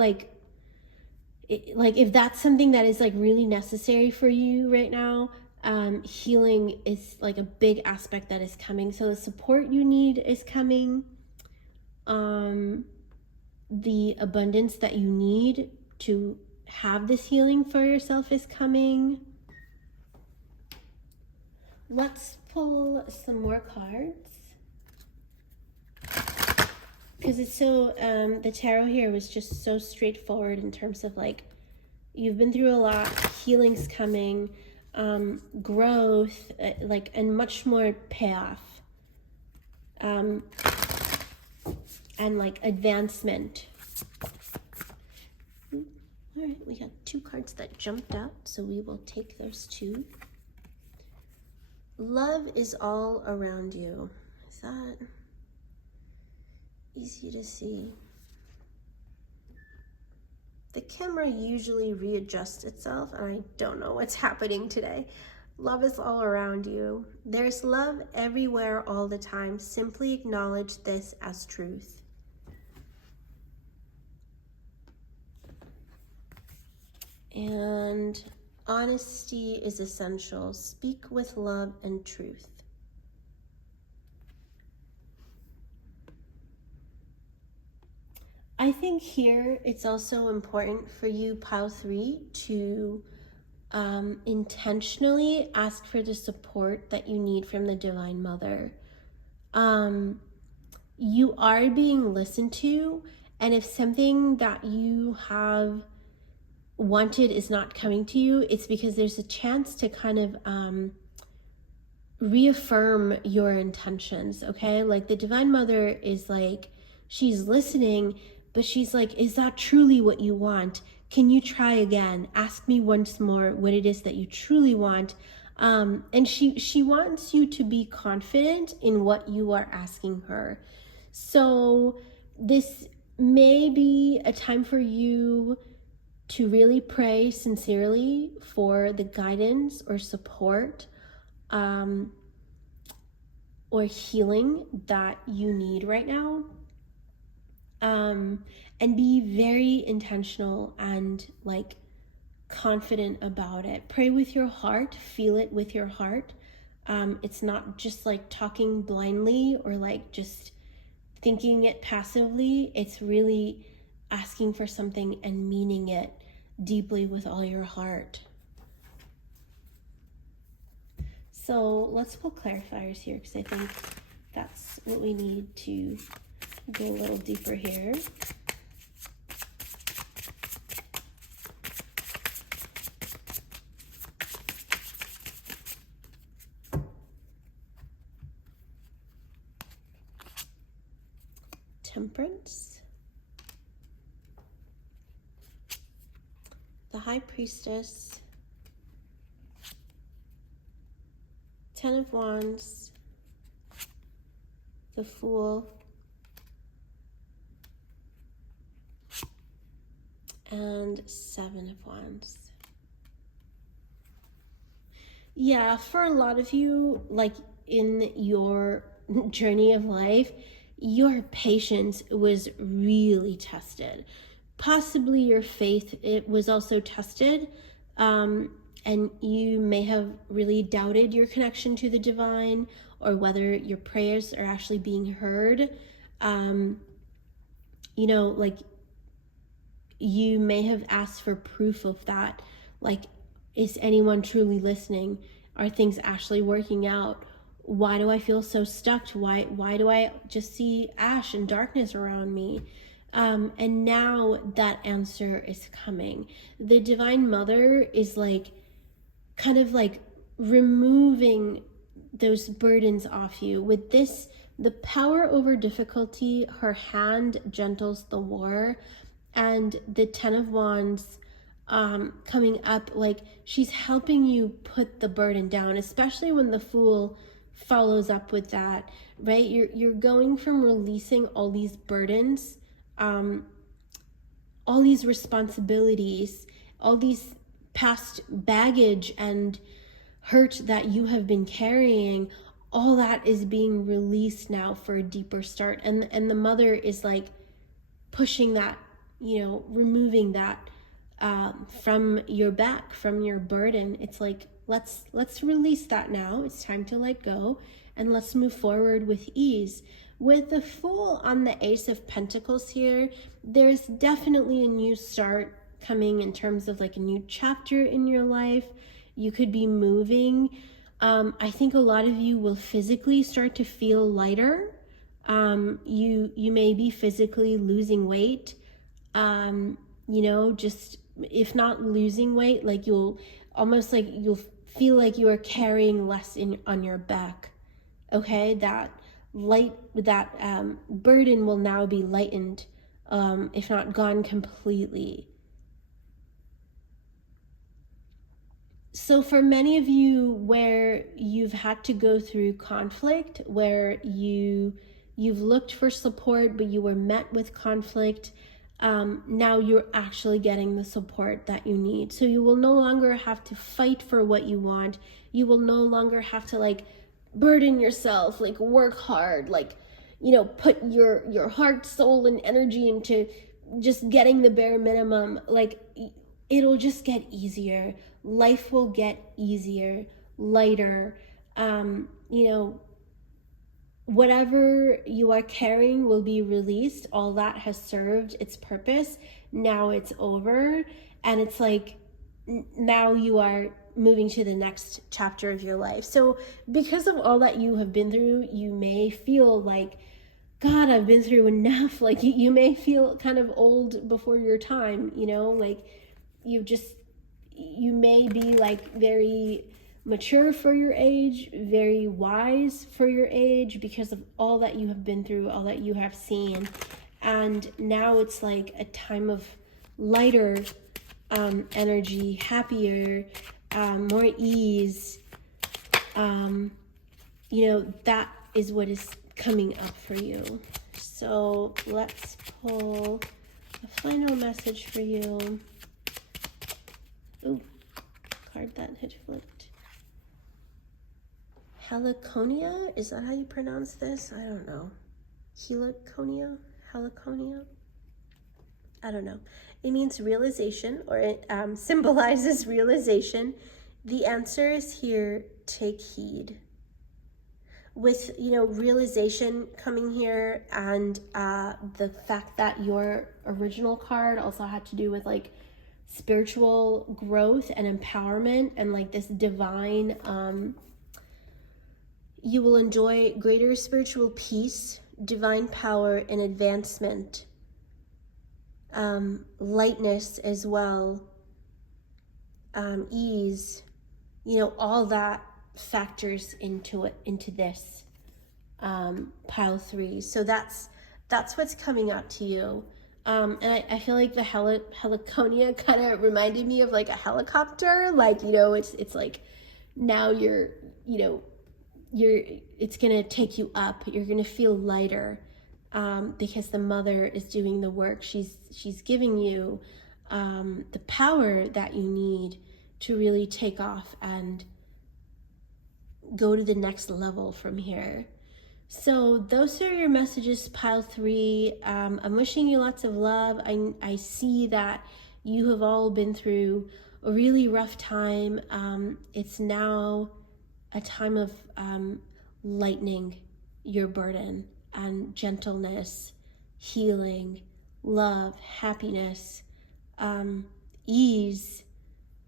if that's something that is like really necessary for you right now, healing is like a big aspect that is coming. So the support you need is coming. The abundance that you need to have this healing for yourself is coming. Let's pull some more cards. Because it's so, the tarot here was just so straightforward in terms of like, you've been through a lot, healing's coming, growth, like, and much more payoff. And like advancement. All right, we got 2 cards that jumped up, so we will take those 2. Love is all around you. Is that easy to see? The camera usually readjusts itself, and I don't know what's happening today. Love is all around you. There's love everywhere all the time. Simply acknowledge this as truth. And honesty is essential. Speak with love and truth. I think here it's also important for you, pile 3, to intentionally ask for the support that you need from the Divine Mother. You are being listened to, and if something that you have wanted is not coming to you, it's because there's a chance to kind of reaffirm your intentions, okay? Like the Divine Mother is like, she's listening, but she's like, is that truly what you want? Can you try again? Ask me once more what it is that you truly want. And she wants you to be confident in what you are asking her. So this may be a time for you to really pray sincerely for the guidance or support or healing that you need right now. And be very intentional and like confident about it. Pray with your heart, feel it with your heart. It's not just like talking blindly or like just thinking it passively. It's really asking for something and meaning it deeply with all your heart. So let's pull clarifiers here, because I think that's what we need to go a little deeper here. Temperance, the High Priestess, 10 of Wands, the Fool, and 7 of Wands. Yeah, for a lot of you, like in your journey of life, your patience was really tested. Possibly your faith, it was also tested. And you may have really doubted your connection to the divine, or whether your prayers are actually being heard. You know, like you may have asked for proof of that. Like, is anyone truly listening? Are things actually working out? Why do I feel so stuck? Why do I just see ash and darkness around me? And now that answer is coming. The Divine Mother is like, kind of like removing those burdens off you. With this, the power over difficulty, her hand gentles the war, and the 10 of Wands coming up, like she's helping you put the burden down, especially when the Fool follows up with that, right? You're going from releasing all these burdens, all these responsibilities, all these past baggage and hurt that you have been carrying. All that is being released now for a deeper start, and the Mother is like pushing that, you know, removing that from your back, from your burden. It's like, let's release that now. It's time to let go, and let's move forward with ease. With the Fool on the Ace of Pentacles here, there's definitely a new start coming in terms of like a new chapter in your life. You could be moving. I think a lot of you will physically start to feel lighter. You may be physically losing weight. Just if not losing weight, like you'll feel like you are carrying less on your back. Okay, that burden will now be lightened, if not gone completely. So for many of you where you've had to go through conflict, where you've looked for support but you were met with conflict, now you're actually getting the support that you need. So you will no longer have to fight for what you want. You will no longer have to burden yourself, work hard, put your heart, soul, and energy into just getting the bare minimum. It'll just get easier. Life will get easier, lighter. Whatever you are carrying will be released. All that has served its purpose. Now it's over. And it's now you are moving to the next chapter of your life. So because of all that you have been through, you may feel like, God, I've been through enough. You may feel kind of old before your time, you may be very mature for your age, very wise for your age, because of all that you have been through, all that you have seen. And now it's a time of lighter energy, happier, more ease. That is what is coming up for you. So let's pull a final message for you. Ooh, card that had flipped. Heliconia? Is that how you pronounce this? I don't know. Heliconia? Heliconia? I don't know. It means realization, or it symbolizes realization. The answer is here, take heed. With, realization coming here, and the fact that your original card also had to do with spiritual growth and empowerment and this divine, you will enjoy greater spiritual peace, divine power, and advancement, lightness as well, ease, all that factors into this pile 3. So that's what's coming up to you. And I feel like the heliconia kind of reminded me of a helicopter. It's now it's gonna take you up. You're gonna feel lighter, because the mother is doing the work. She's giving you the power that you need to really take off and go to the next level from here. So those are your messages, pile 3. I'm wishing you lots of love. I see that you have all been through a really rough time. It's now a time of lightening your burden, and gentleness, healing, love, happiness, ease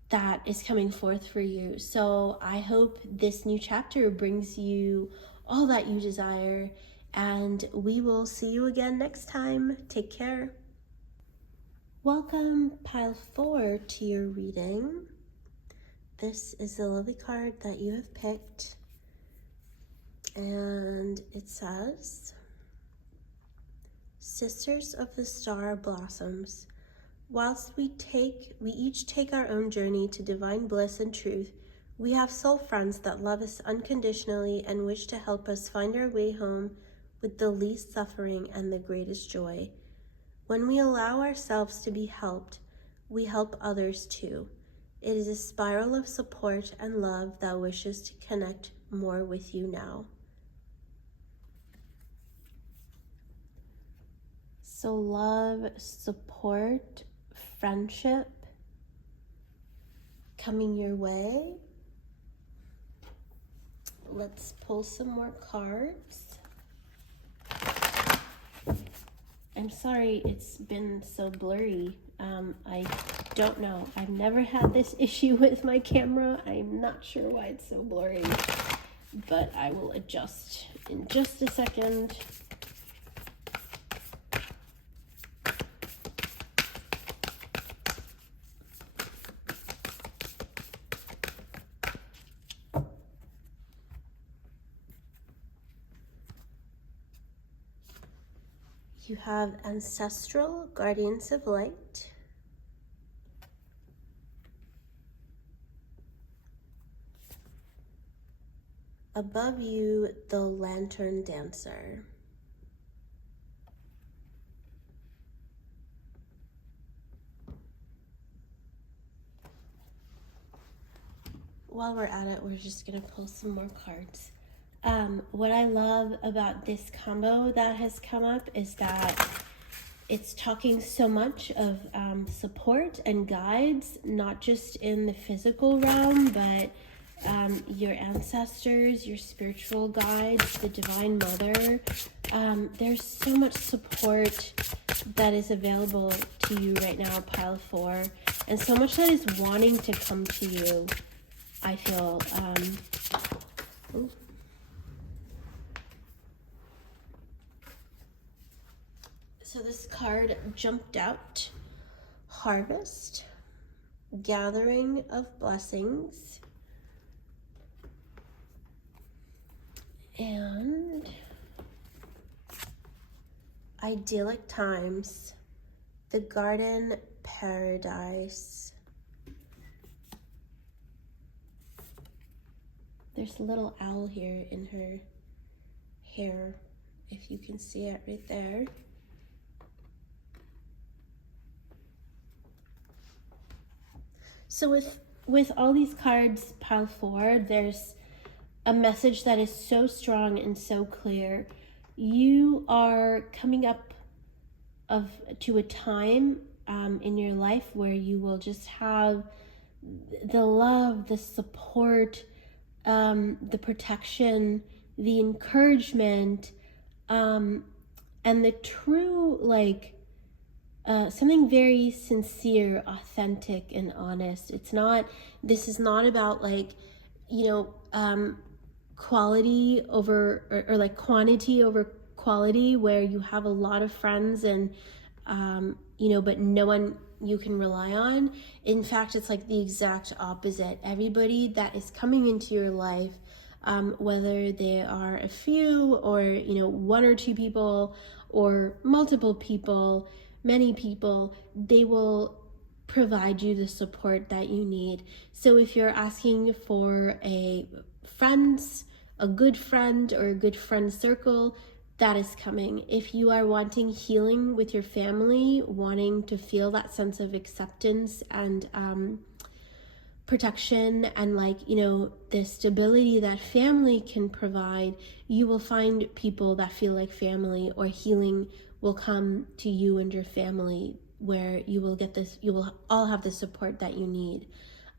that is coming forth for you. So I hope this new chapter brings you all that you desire, and we will see you again next time. Take care. Welcome, pile 4, to your reading. This is the lovely card that you have picked, and it says, Sisters of the Star Blossoms, whilst we each take our own journey to divine bliss and truth, we have soul friends that love us unconditionally and wish to help us find our way home with the least suffering and the greatest joy. When we allow ourselves to be helped, we help others too. It is a spiral of support and love that wishes to connect more with you now. So love, support, friendship coming your way. Let's pull some more cards. I'm sorry it's been so blurry. I don't know. I've never had this issue with my camera. I'm not sure why it's so blurry, but I will adjust in just a second. You have Ancestral Guardians of Light. Above you, the Lantern Dancer. While we're at it, we're just gonna pull some more cards. What I love about this combo that has come up is that it's talking so much of support and guides, not just in the physical realm, but your ancestors, your spiritual guides, the Divine Mother. There's so much support that is available to you right now, pile 4, and so much that is wanting to come to you, I feel. So this card jumped out. Harvest, gathering of blessings, and idyllic times, the garden paradise. There's a little owl here in her hair, if you can see it right there. So with all these cards, pile 4, there's a message that is so strong and so clear. You are coming up to a time in your life where you will just have the love, the support, the protection, the encouragement, and the true, like, something very sincere, authentic, and honest. This is not about, like, quality over, or like quantity over quality, where you have a lot of friends and, but no one you can rely on. In fact, it's like the exact opposite. Everybody that is coming into your life, whether they are a few or, 1 or 2 people or multiple people, many people, they will provide you the support that you need. So if you're asking for a good friend or a good friend circle, that is coming. If you are wanting healing with your family, wanting to feel that sense of acceptance and protection and, the stability that family can provide, you will find people that feel like family, or healing will come to you and your family, where you will all have the support that you need.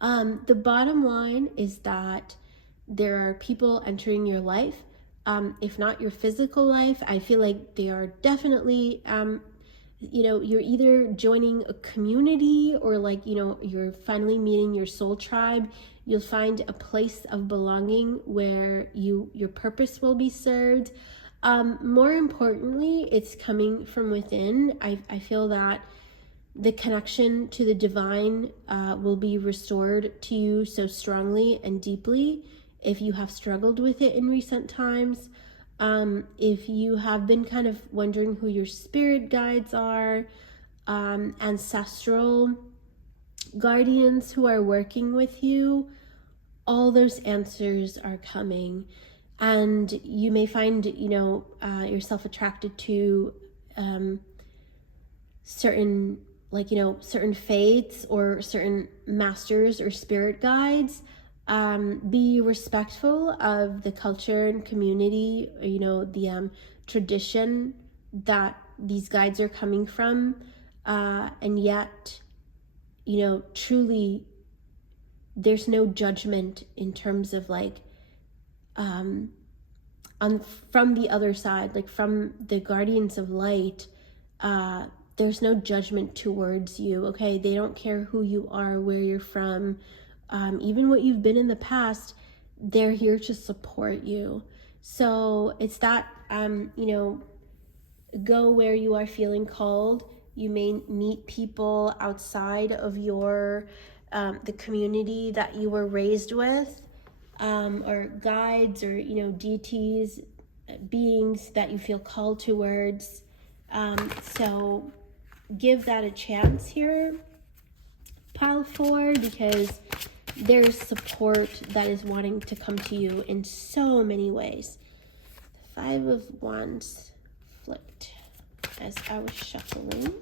The bottom line is that there are people entering your life. If not your physical life, I feel like they are definitely, you're either joining a community, or you're finally meeting your soul tribe. You'll find a place of belonging where your purpose will be served. More importantly, it's coming from within. I feel that the connection to the divine will be restored to you so strongly and deeply if you have struggled with it in recent times. If you have been kind of wondering who your spirit guides are, ancestral guardians who are working with you, all those answers are coming. And you may find, yourself attracted to certain faiths or certain masters or spirit guides. Be respectful of the culture and community, the tradition that these guides are coming from, and yet, truly, there's no judgment in terms of from the other side, like from the guardians of light. there's no judgment towards you, okay? They don't care who you are, where you're from, even what you've been in the past. They're here to support you. So it's that, go where you are feeling called. You may meet people outside of your the community that you were raised with, or guides, or deities, beings that you feel called towards. So give that a chance here, pile 4, because there's support that is wanting to come to you in so many ways. The 5 of Wands flipped as I was shuffling.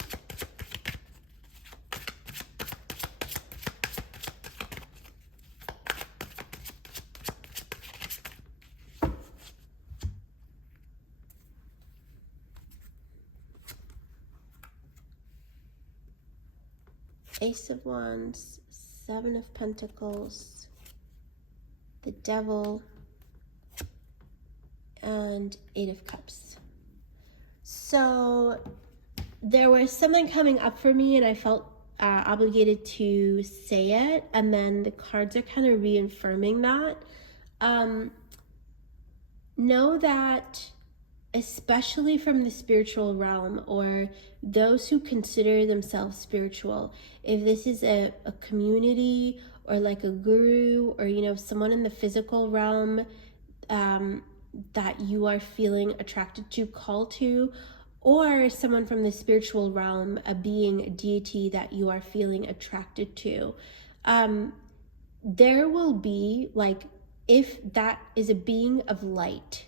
Ace of Wands, 7 of Pentacles, the Devil, and 8 of Cups. So there was something coming up for me, and I felt obligated to say it, and then the cards are kind of reaffirming that. Know that, especially from the spiritual realm, or those who consider themselves spiritual, if this is a community, or like a guru, or someone in the physical realm that you are feeling attracted to, called to, or someone from the spiritual realm, a being, a deity that you are feeling attracted to, there will be, like, if that is a being of light,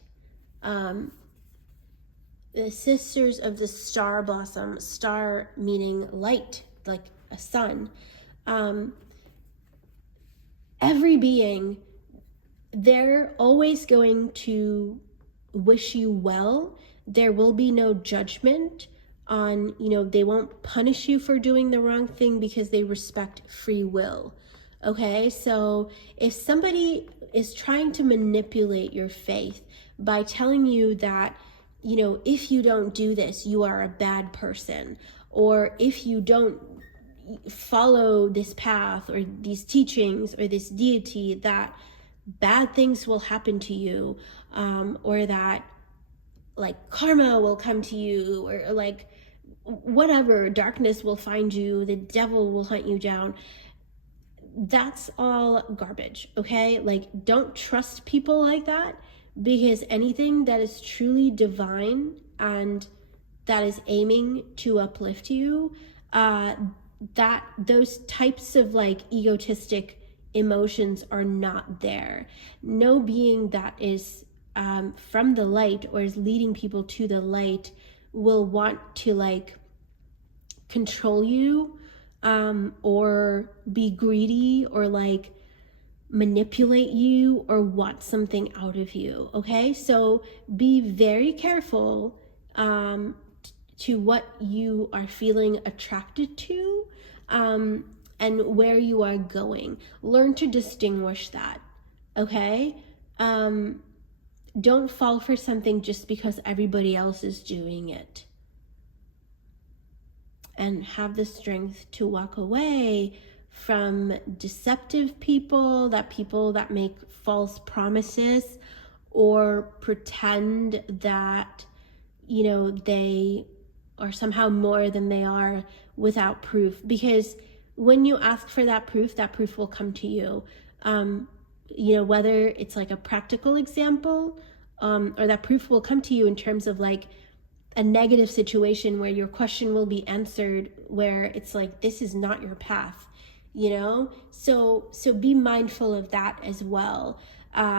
the sisters of the star blossom, star meaning light, like a sun, every being, they're always going to wish you well. There will be no judgment on, they won't punish you for doing the wrong thing, because they respect free will. Okay, so if somebody is trying to manipulate your faith by telling you that, if you don't do this, you are a bad person, or if you don't follow this path or these teachings or this deity, that bad things will happen to you, or that, like, karma will come to you, or like whatever, darkness will find you, the devil will hunt you down. That's all garbage, okay? Like, don't trust people like that, because anything that is truly divine and that is aiming to uplift you, that those types of like egotistic emotions are not there. No being that is from the light, or is leading people to the light, will want to like control you, or be greedy, or like manipulate you, or want something out of you. Okay, so be very careful to what you are feeling attracted to, and where you are going. Learn to distinguish that. Okay, don't fall for something just because everybody else is doing it. And have the strength to walk away from deceptive people that make false promises, or pretend that, they are somehow more than they are, without proof. Because when you ask for that proof will come to you. Whether it's like a practical example, or that proof will come to you in terms of like a negative situation where your question will be answered, where it's like, this is not your path, so be mindful of that as well,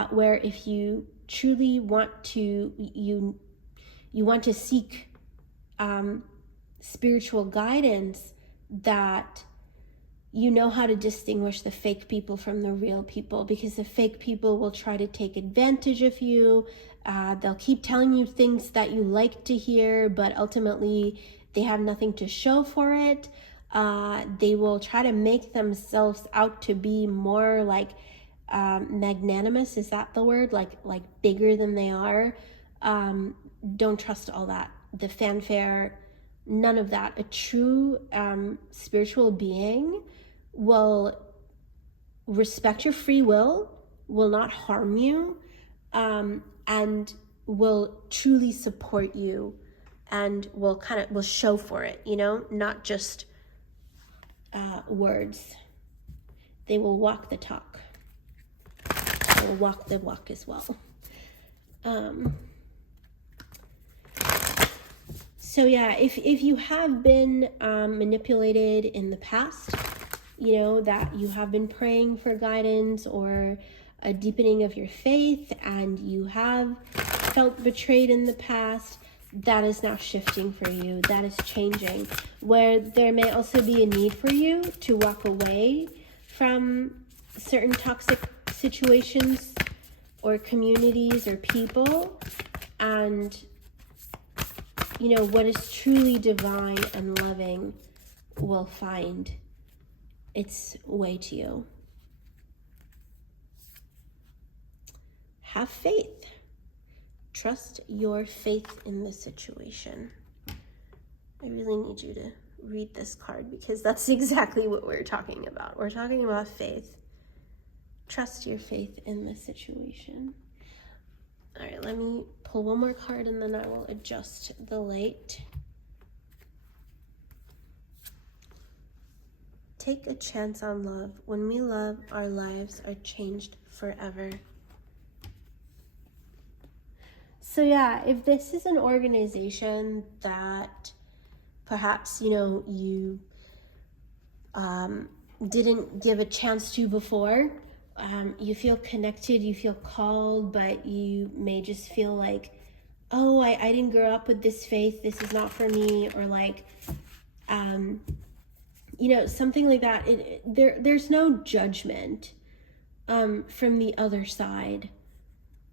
where if you truly want to, you want to seek spiritual guidance, that you know how to distinguish the fake people from the real people, because the fake people will try to take advantage of you. They'll keep telling you things that you like to hear, but ultimately they have nothing to show for it. They will try to make themselves out to be more like magnanimous. Is that the word? Like bigger than they are. Don't trust all that. The fanfare, None of that. A true spiritual being will respect your free will not harm you, and will truly support you, and will show for it, not just words. They will walk the talk. They will walk the walk as well. So yeah, if you have been manipulated in the past, that you have been praying for guidance or a deepening of your faith, and you have felt betrayed in the past, that is now shifting for you. That is changing. Where there may also be a need for you to walk away from certain toxic situations or communities or people, and what is truly divine and loving will find its way to you. Have faith. Trust your faith in the situation. I really need you to read this card, because that's exactly what we're talking about. We're talking about faith. Trust your faith in the situation. All right, let me pull one more card and then I will adjust the light. Take a chance on love. When we love, our lives are changed forever. So yeah, if this is an organization that perhaps, you didn't give a chance to before, you feel connected, you feel called, but you may just feel like, oh, I didn't grow up with this faith, this is not for me, or like, something like that. There's no judgment from the other side.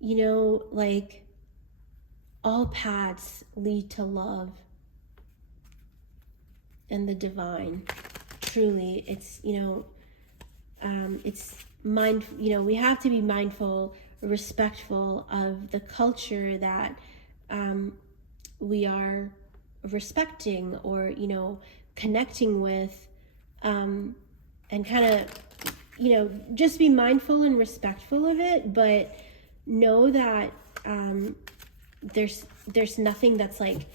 Like, all paths lead to love and the divine. Truly, it's, it's we have to be mindful, respectful of the culture that we are respecting or, connecting with, and kind of, just be mindful and respectful of it, but know that there's nothing that's like,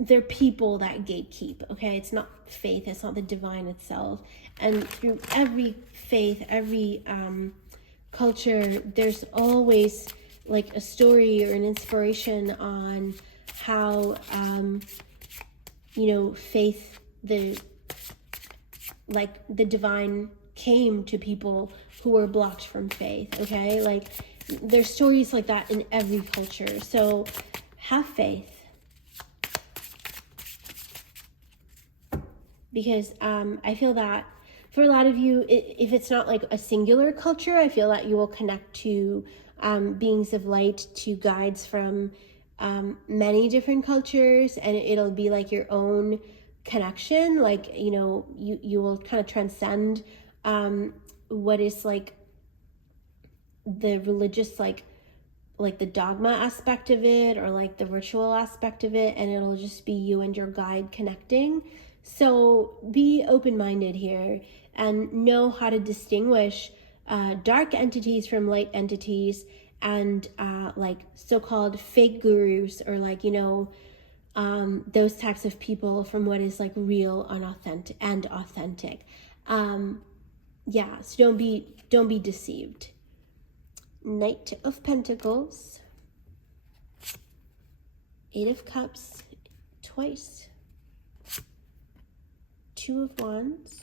they're people that gatekeep, okay? It's not faith, it's not the divine itself. And through every faith, every culture, there's always like a story or an inspiration on how, faith, the divine came to people who were blocked from faith, okay? Like, there's stories like that in every culture. So have faith. Because I feel that for a lot of you, if it's not like a singular culture, I feel that you will connect to beings of light, to guides from many different cultures, and it'll be like your own connection. Like, you will kind of transcend what is like the religious, like the dogma aspect of it, or like the ritual aspect of it, and it'll just be you and your guide connecting. So be open-minded here and know how to distinguish dark entities from light entities, and like so-called fake gurus, or like, those types of people from what is like real and authentic. Yeah, so don't be deceived. Knight of Pentacles, Eight of Cups twice, Two of Wands,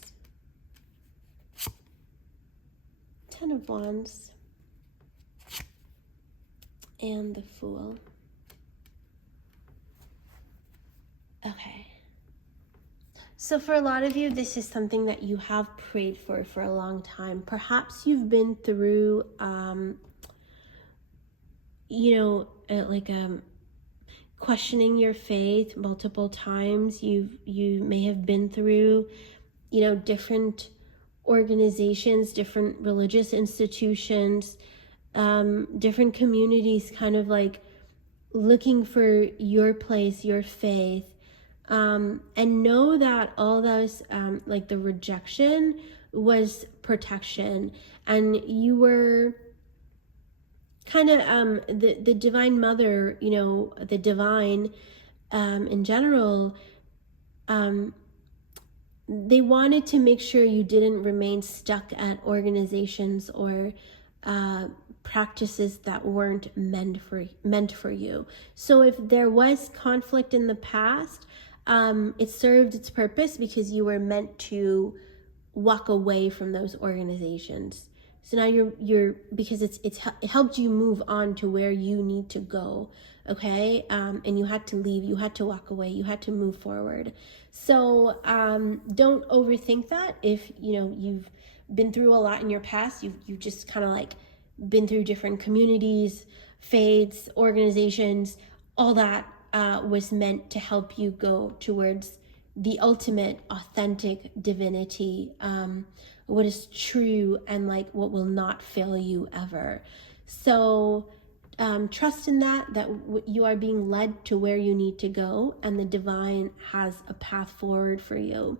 Ten of Wands, and the Fool. Okay. So for a lot of you, this is something that you have prayed for a long time. Perhaps you've been through, questioning your faith multiple times. You may have been through, different organizations, different religious institutions, different communities, kind of like looking for your place, your faith, and know that all those, like the rejection was protection, and you were kind of, the Divine Mother, you know, the divine, in general, they wanted to make sure you didn't remain stuck at organizations or practices that weren't meant for you. So if there was conflict in the past, it served its purpose because you were meant to walk away from those organizations. So now you're because it helped you move on to where you need to go, okay? And you had to leave, you had to walk away, you had to move forward. So don't overthink that. If you know you've been through a lot in your past, you've just kind of like been through different communities, faiths, organizations, all that was meant to help you go towards the ultimate authentic divinity, what is true and like what will not fail you ever. So trust in that you are being led to where you need to go, and the divine has a path forward for you.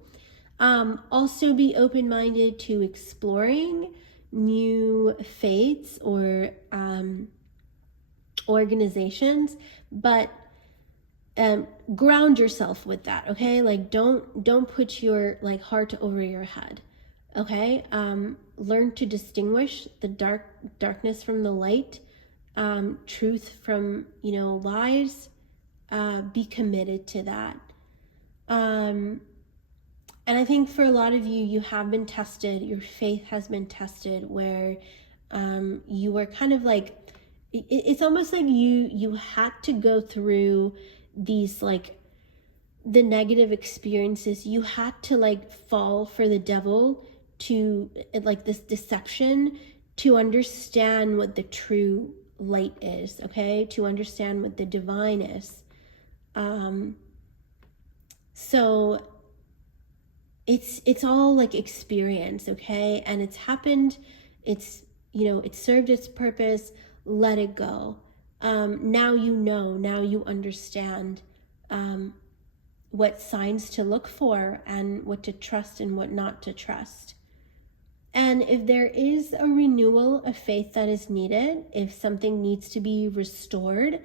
Also be open-minded to exploring new faiths or organizations, but ground yourself with that, okay? Like don't put your like heart over your head, okay? Learn to distinguish the darkness from the light, truth from, you know, lies. Be committed to that. And I think for a lot of you, you have been tested, your faith has been tested, where you were kind of like, it's almost like you had to go through these like the negative experiences. You had to like fall for the devil, to like this deception, to understand what the true light is, okay? To understand what the divine is. So it's all like experience, okay? And it's happened, it's, you know, it served its purpose. Let it go. Now you know, now you understand what signs to look for and what to trust and what not to trust. And if there is a renewal of faith that is needed, if something needs to be restored,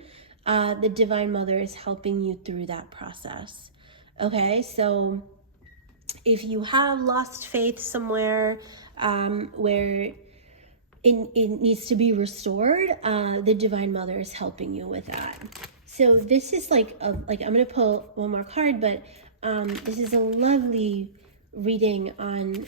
the Divine Mother is helping you through that process. Okay, so if you have lost faith somewhere where it needs to be restored, the Divine Mother is helping you with that. So this is like I'm gonna pull one more card, but this is a lovely reading on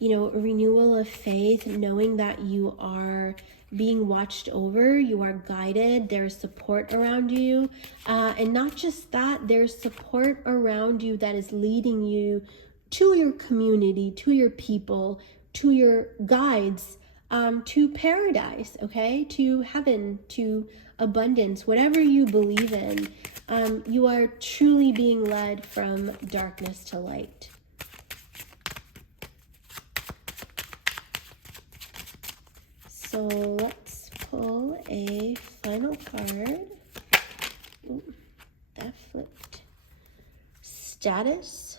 you know, a renewal of faith, knowing that you are being watched over, you are guided, there's support around you, and not just that, there's support around you that is leading you to your community, to your people, to your guides, to paradise, okay, to heaven, to abundance, whatever you believe in. You are truly being led from darkness to light. So let's pull a final card. Ooh, that flipped. Status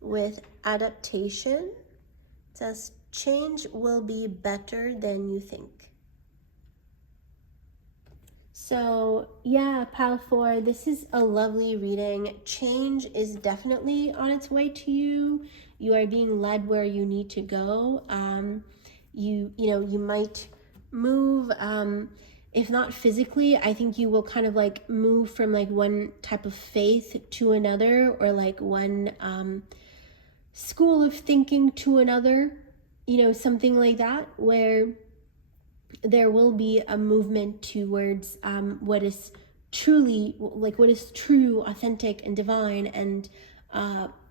with adaptation. It says, change will be better than you think. So yeah, Pile 4, this is a lovely reading. Change is definitely on its way to you. You are being led where you need to go. You know, you might move, if not physically, I think you will kind of like move from like one type of faith to another, or like one school of thinking to another, you know, something like that, where there will be a movement towards what is truly, like what is true, authentic, and divine, and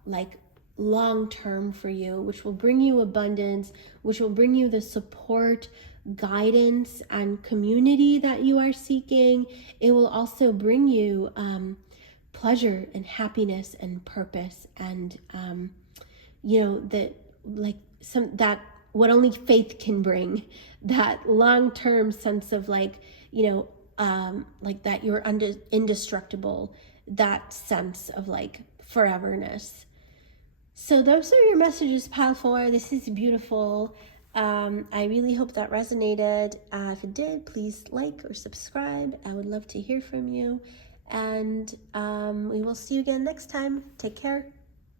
like long-term for you, which will bring you abundance, which will bring you the support, guidance, and community that you are seeking. It will also bring you pleasure and happiness and purpose, and you know, that like that what only faith can bring, that long-term sense of like, you know, like that you're indestructible, that sense of like foreverness. So those are your messages, Pile 4. This is beautiful. I really hope that resonated. If it did, please like or subscribe. I would love to hear from you. And we will see you again next time. Take care.